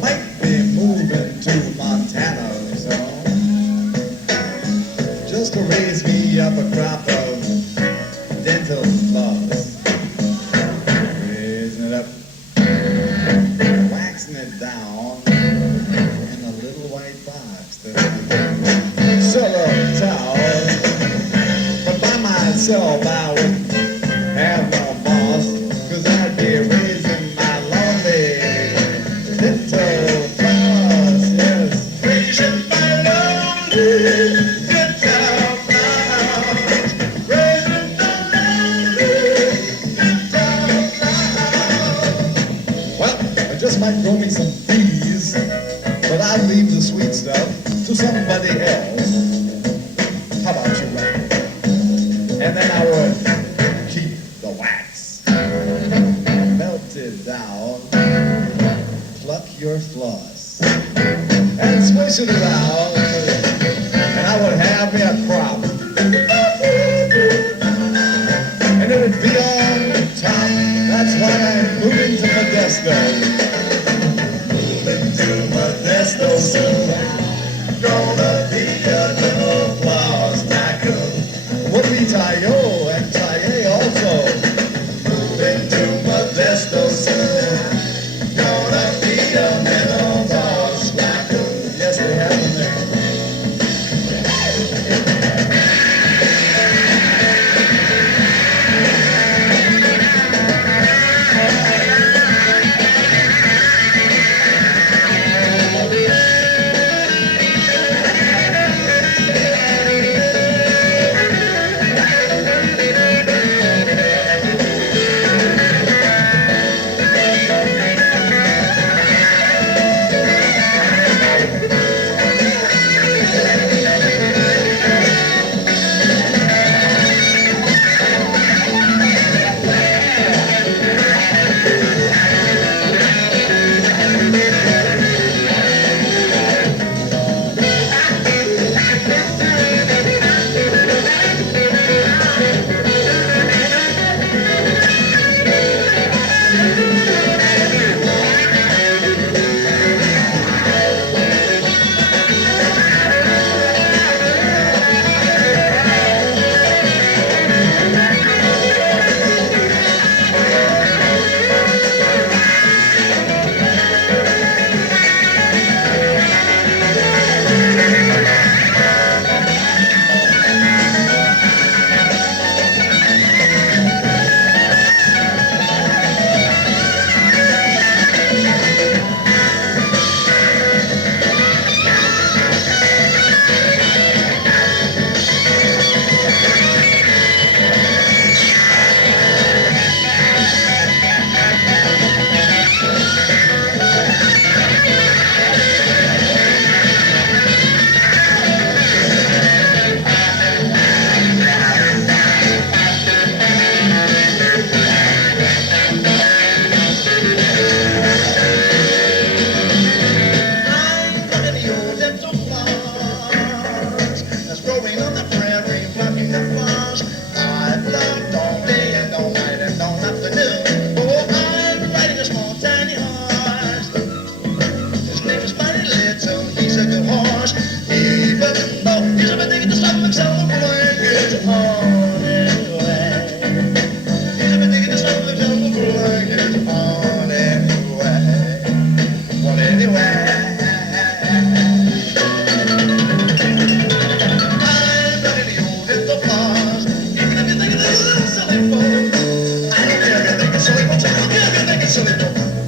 might be moving to Montana or so, just to raise me up a crop of dental floss. Raising it up, waxing it down in a little white box. Solo towel, but by myself I wouldn't have no boss, 'cause I'd be raising my lonely dental floss, yes. Raising my lonely dental floss, raising my lonely dental floss. Well, I just might grow me some peas, but I'd leave the sweet stuff to somebody else. How about you, Ray? And then I would keep the wax, melt it down, pluck your floss, and swish it around, and I would have me a crop. And it would be on top. That's why I'm moving to Modesto. Moving to Modesto soon. Gonna be a little floss knacker. Whoopie-tie-yo and tie-a also. Moving to Modesto soon. Gonna be a little floss knacker. Yes, they have them there.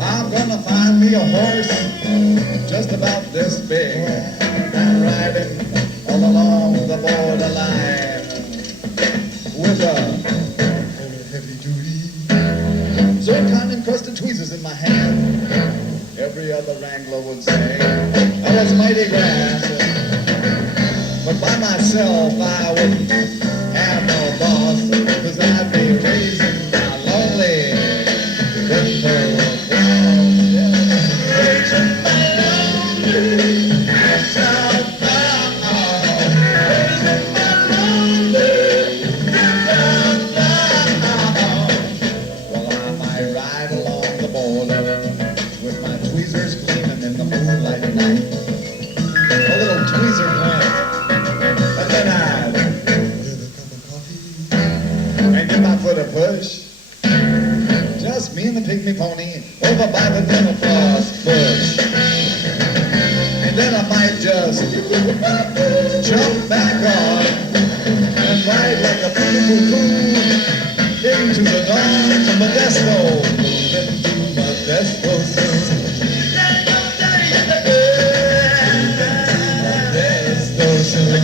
I'm gonna find me a horse just about this big and riding all along the borderline with a Dooty. Zircon encrusted tweezers in my hand. Every other wrangler would say I was mighty grand. But by myself I wouldn't have no boss, 'cause I'd be raising my lonely little raising my lonely little well, I might ride along the border with my tweezers gleaming in the moonlight at night. A little tweezer glance, and then I'd get a cup of coffee and give my foot a push. Just me and the pygmy pony over by the dinner frost bush. And then I might just jump back on and ride like a beautiful coon into the dawn to Modesto, into Modesto soon. Modesto soon.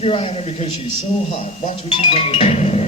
keep your eye on her because she's so hot. Watch what she's going to do.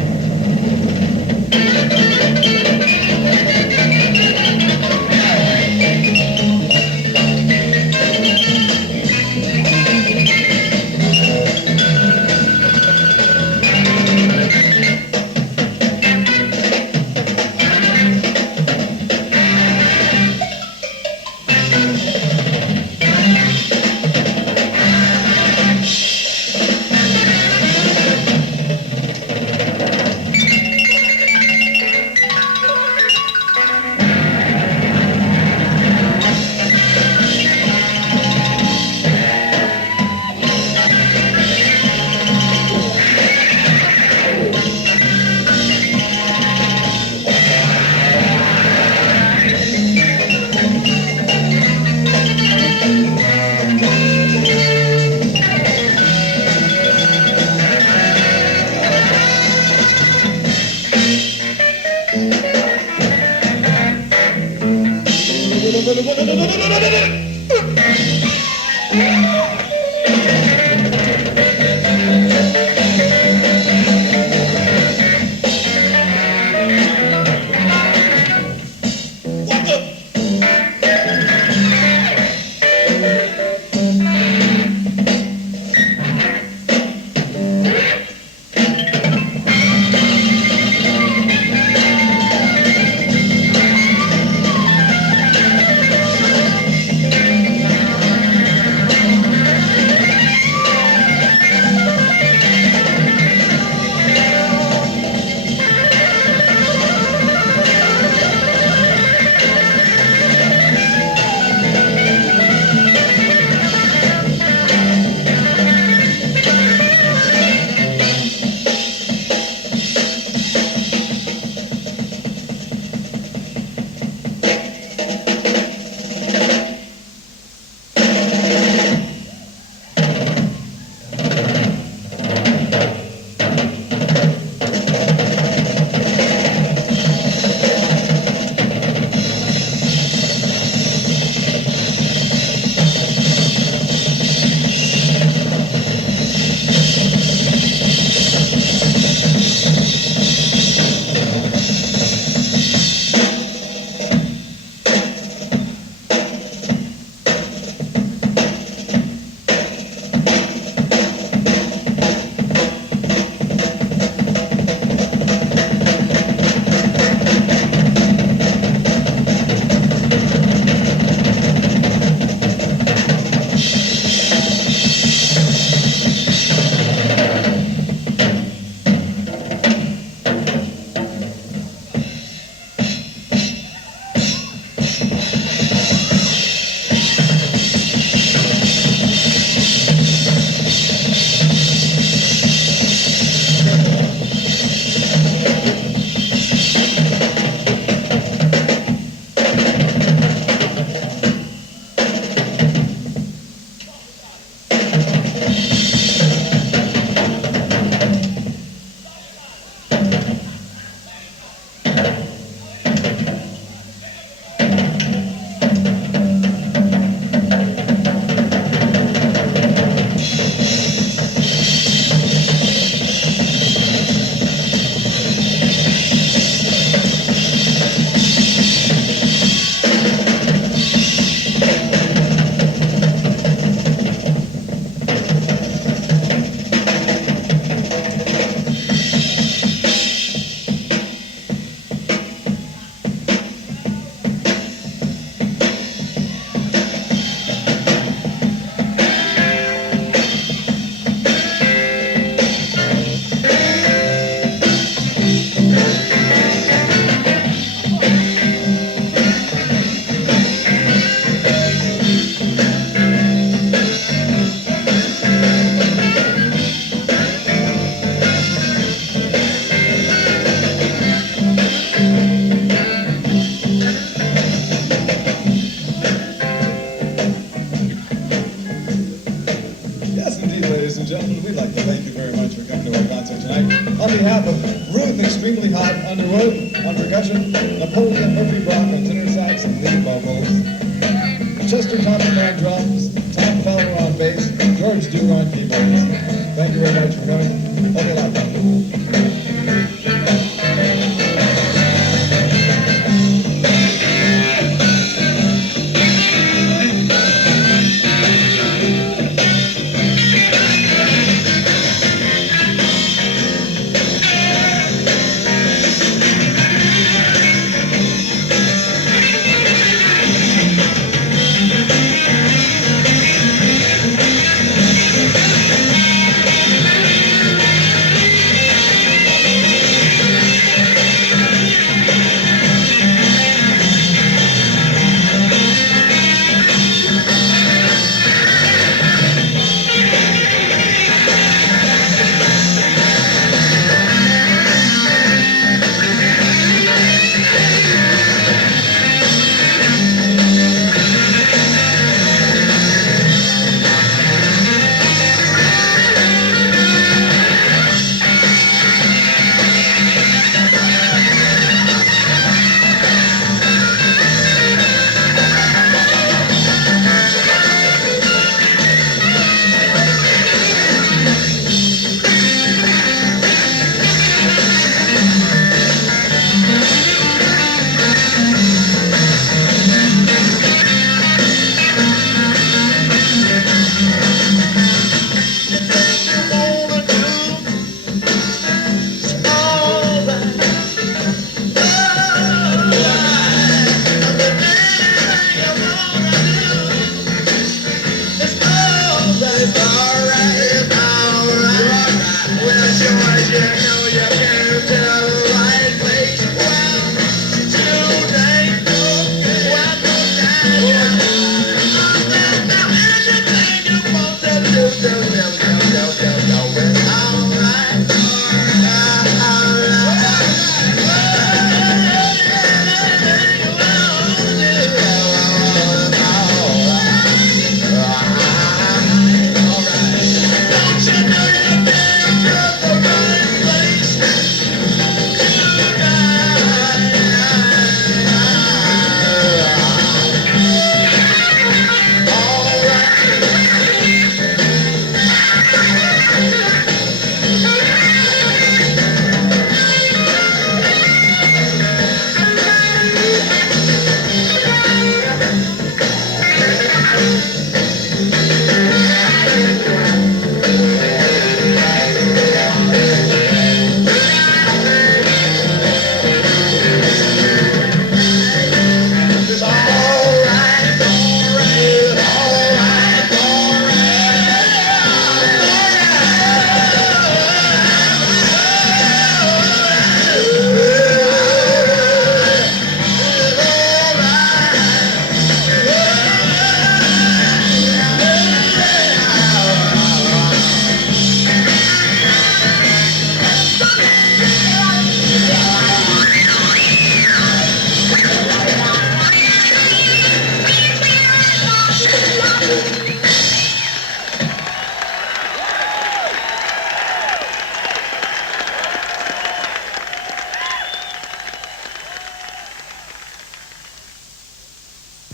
behalf of Ruth Extremely Hot Underwood on percussion, Napoleon Murphy Brock on tenor sax and lead vocals, Chester Thompson on drums, Tom Fowler on bass, George Dewar on keyboards. Thank you very much for coming. Okay, loud.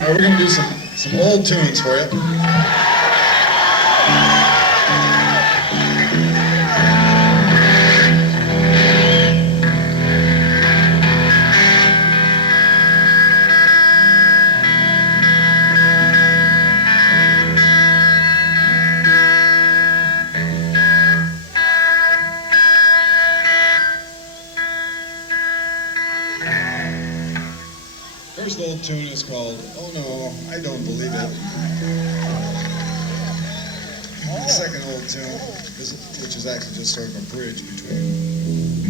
We're going to do some old tunes for you. First old tune is called "Oh No, I Don't Believe It." The second old tune, which is actually just sort of a bridge between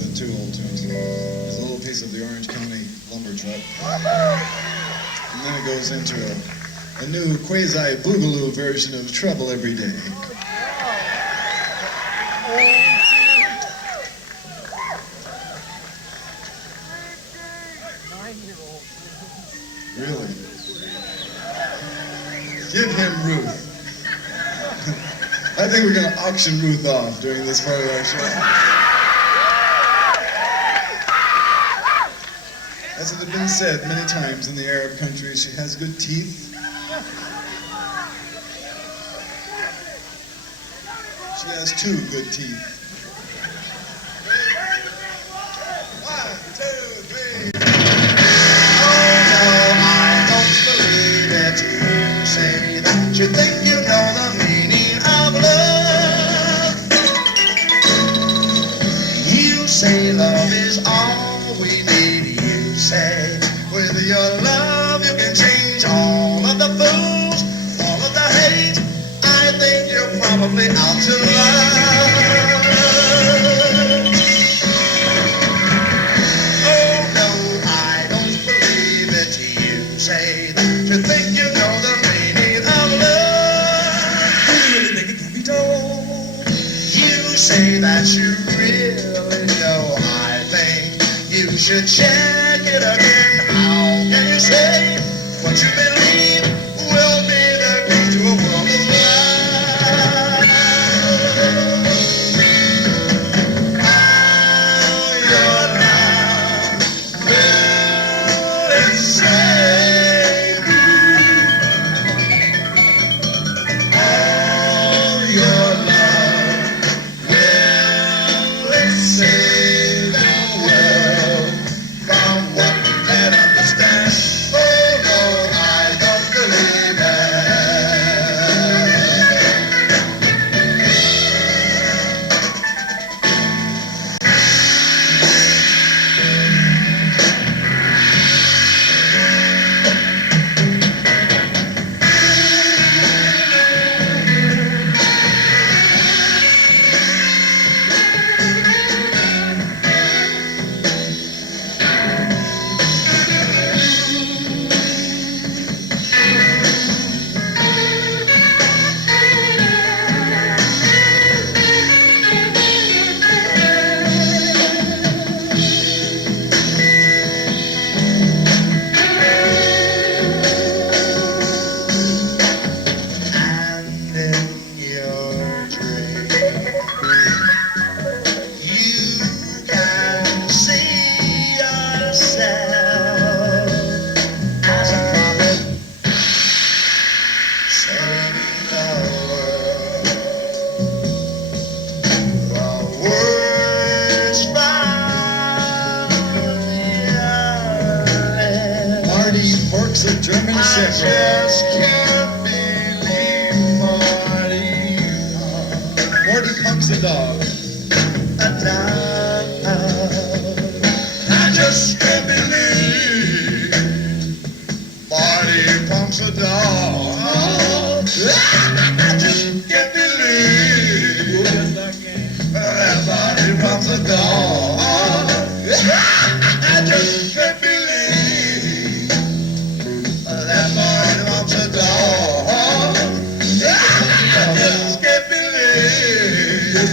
the two old tunes, is a little piece of the Orange County lumber truck. And then it goes into a new quasi-boogaloo version of Trouble Every Day. Really? Give him Ruth. I think we're going to auction Ruth off during this part of our show. As it has been said many times in the Arab countries, she has good teeth. She has two good teeth. 1, 2, 3. Oh no, I don't believe it. You say that you think you know the meaning of love. You say love is all we need. You say with your love you can change all of the fools, all of the hate. I think you're probably out to love. Oh no, I don't believe it. You say that you think you know the meaning of love. Do you really think it can be told? You say that you really know. I think you should check it again. How can you say what you believe will be the key to a world of love? All your love will save me. All your love will save the world from what we can't understand. Oh no, I don't believe it. And in your dream, you can see yourself as a prophet saving the world. The words from your lips. Marty Porks of German I Shepherd. just can't believe, Marty. 40 Punks a Dog. A dog. I just can't believe Marty Punk's a dog. I just can't believe that Marty Punk's a dog. I just can't believe that Marty Punk's a dog. I just can't believe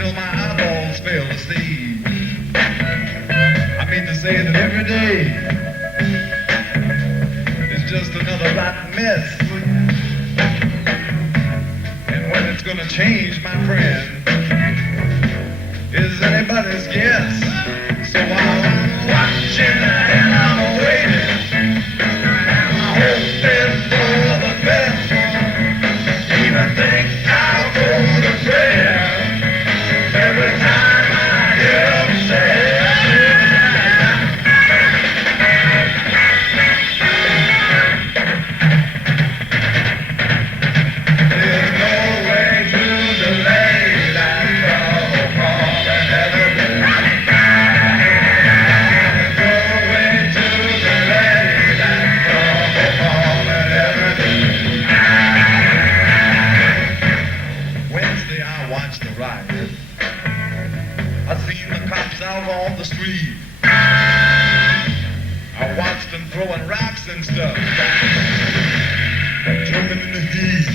till my eyeballs fail to see. I mean to say that every day is just another rotten mess. And when it's gonna change, my friend, is anybody's guess. So I'm watching and I'm waiting. I'm hoping for the best. Even think I'll go to prayer every time I hear him say. There's no way to delay that trouble from inevitable. There's no way to delay that trouble from inevitable. Wednesday I watched the riot. I seen the cops out on the street. I watched them throwing rocks and stuff, jumping in the heat.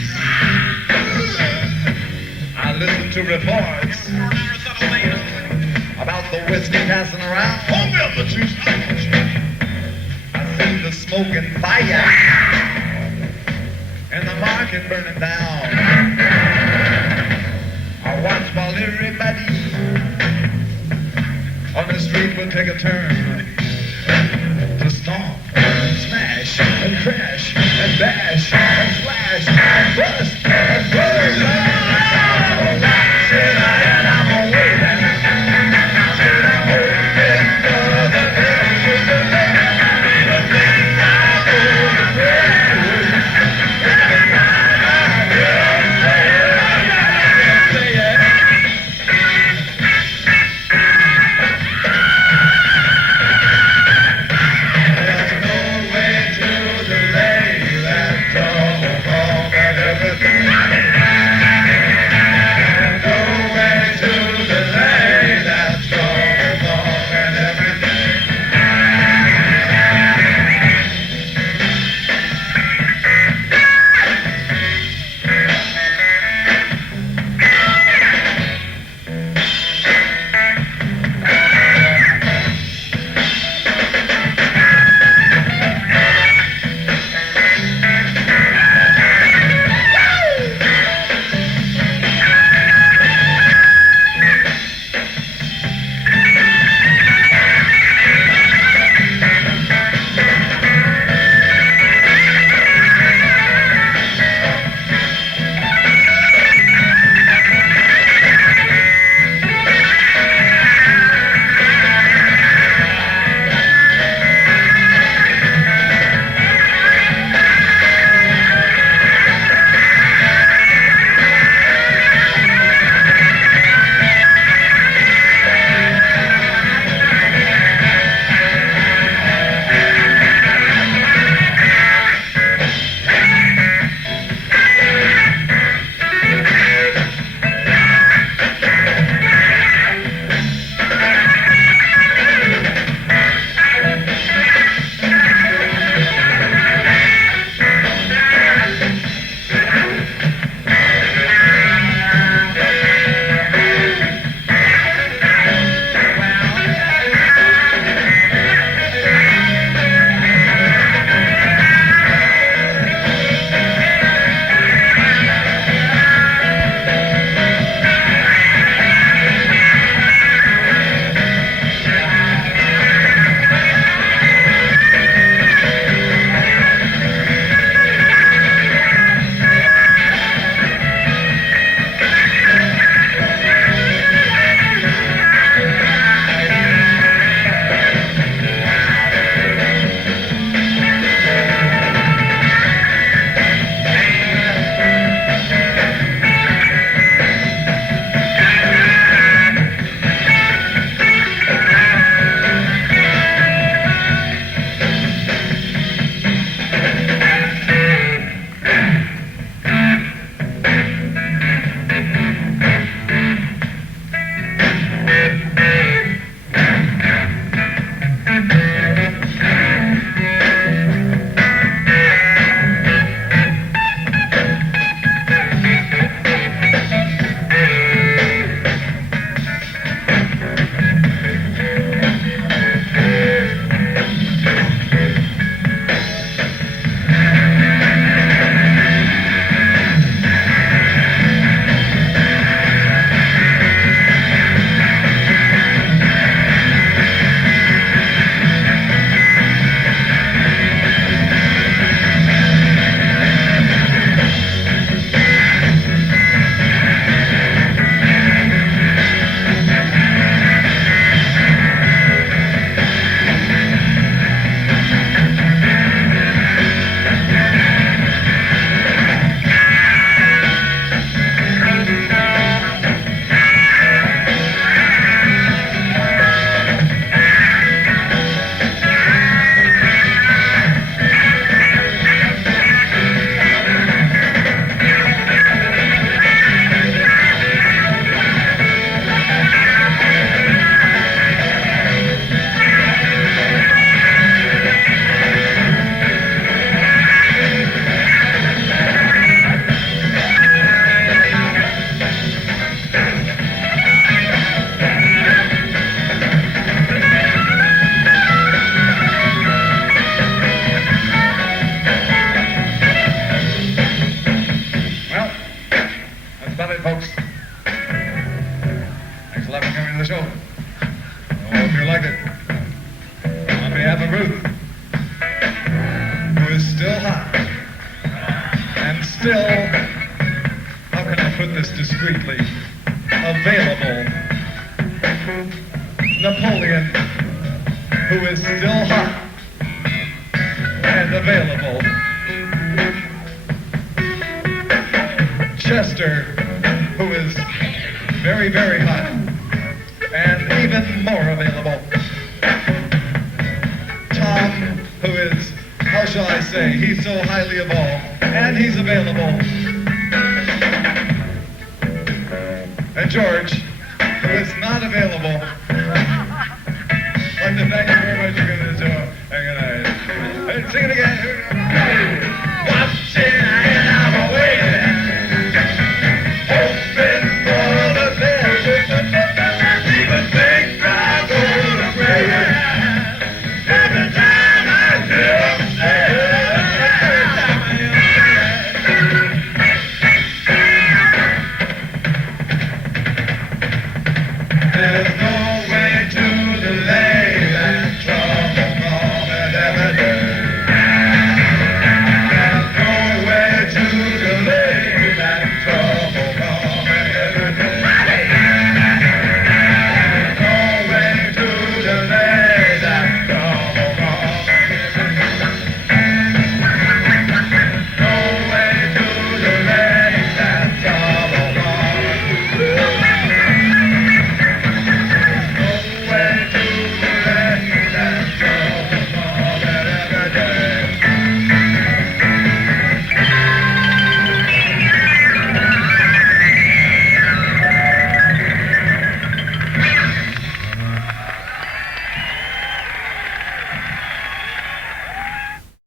I listened to reports about the whiskey passing around. I seen the smoke and fire and the market burning down. I watched while everybody on the street would take a turn to stomp and smash and crash and bash and slash and bust and burn. And I'm waiting. And I'm hoping for the best. The thing I go to pray. Every time I hear him say it. the show. I hope you like it. On behalf of Ruth, who is still hot, and still, how can I put this discreetly, available. Napoleon, who is still hot and available. Chester, who is very, very hot and even more available. Tom, who is, how shall I say, he's so highly evolved and he's available. And George, who is not available. I'd like to thank you very much for coming to the show. Hey, good night. Hey, sing it again.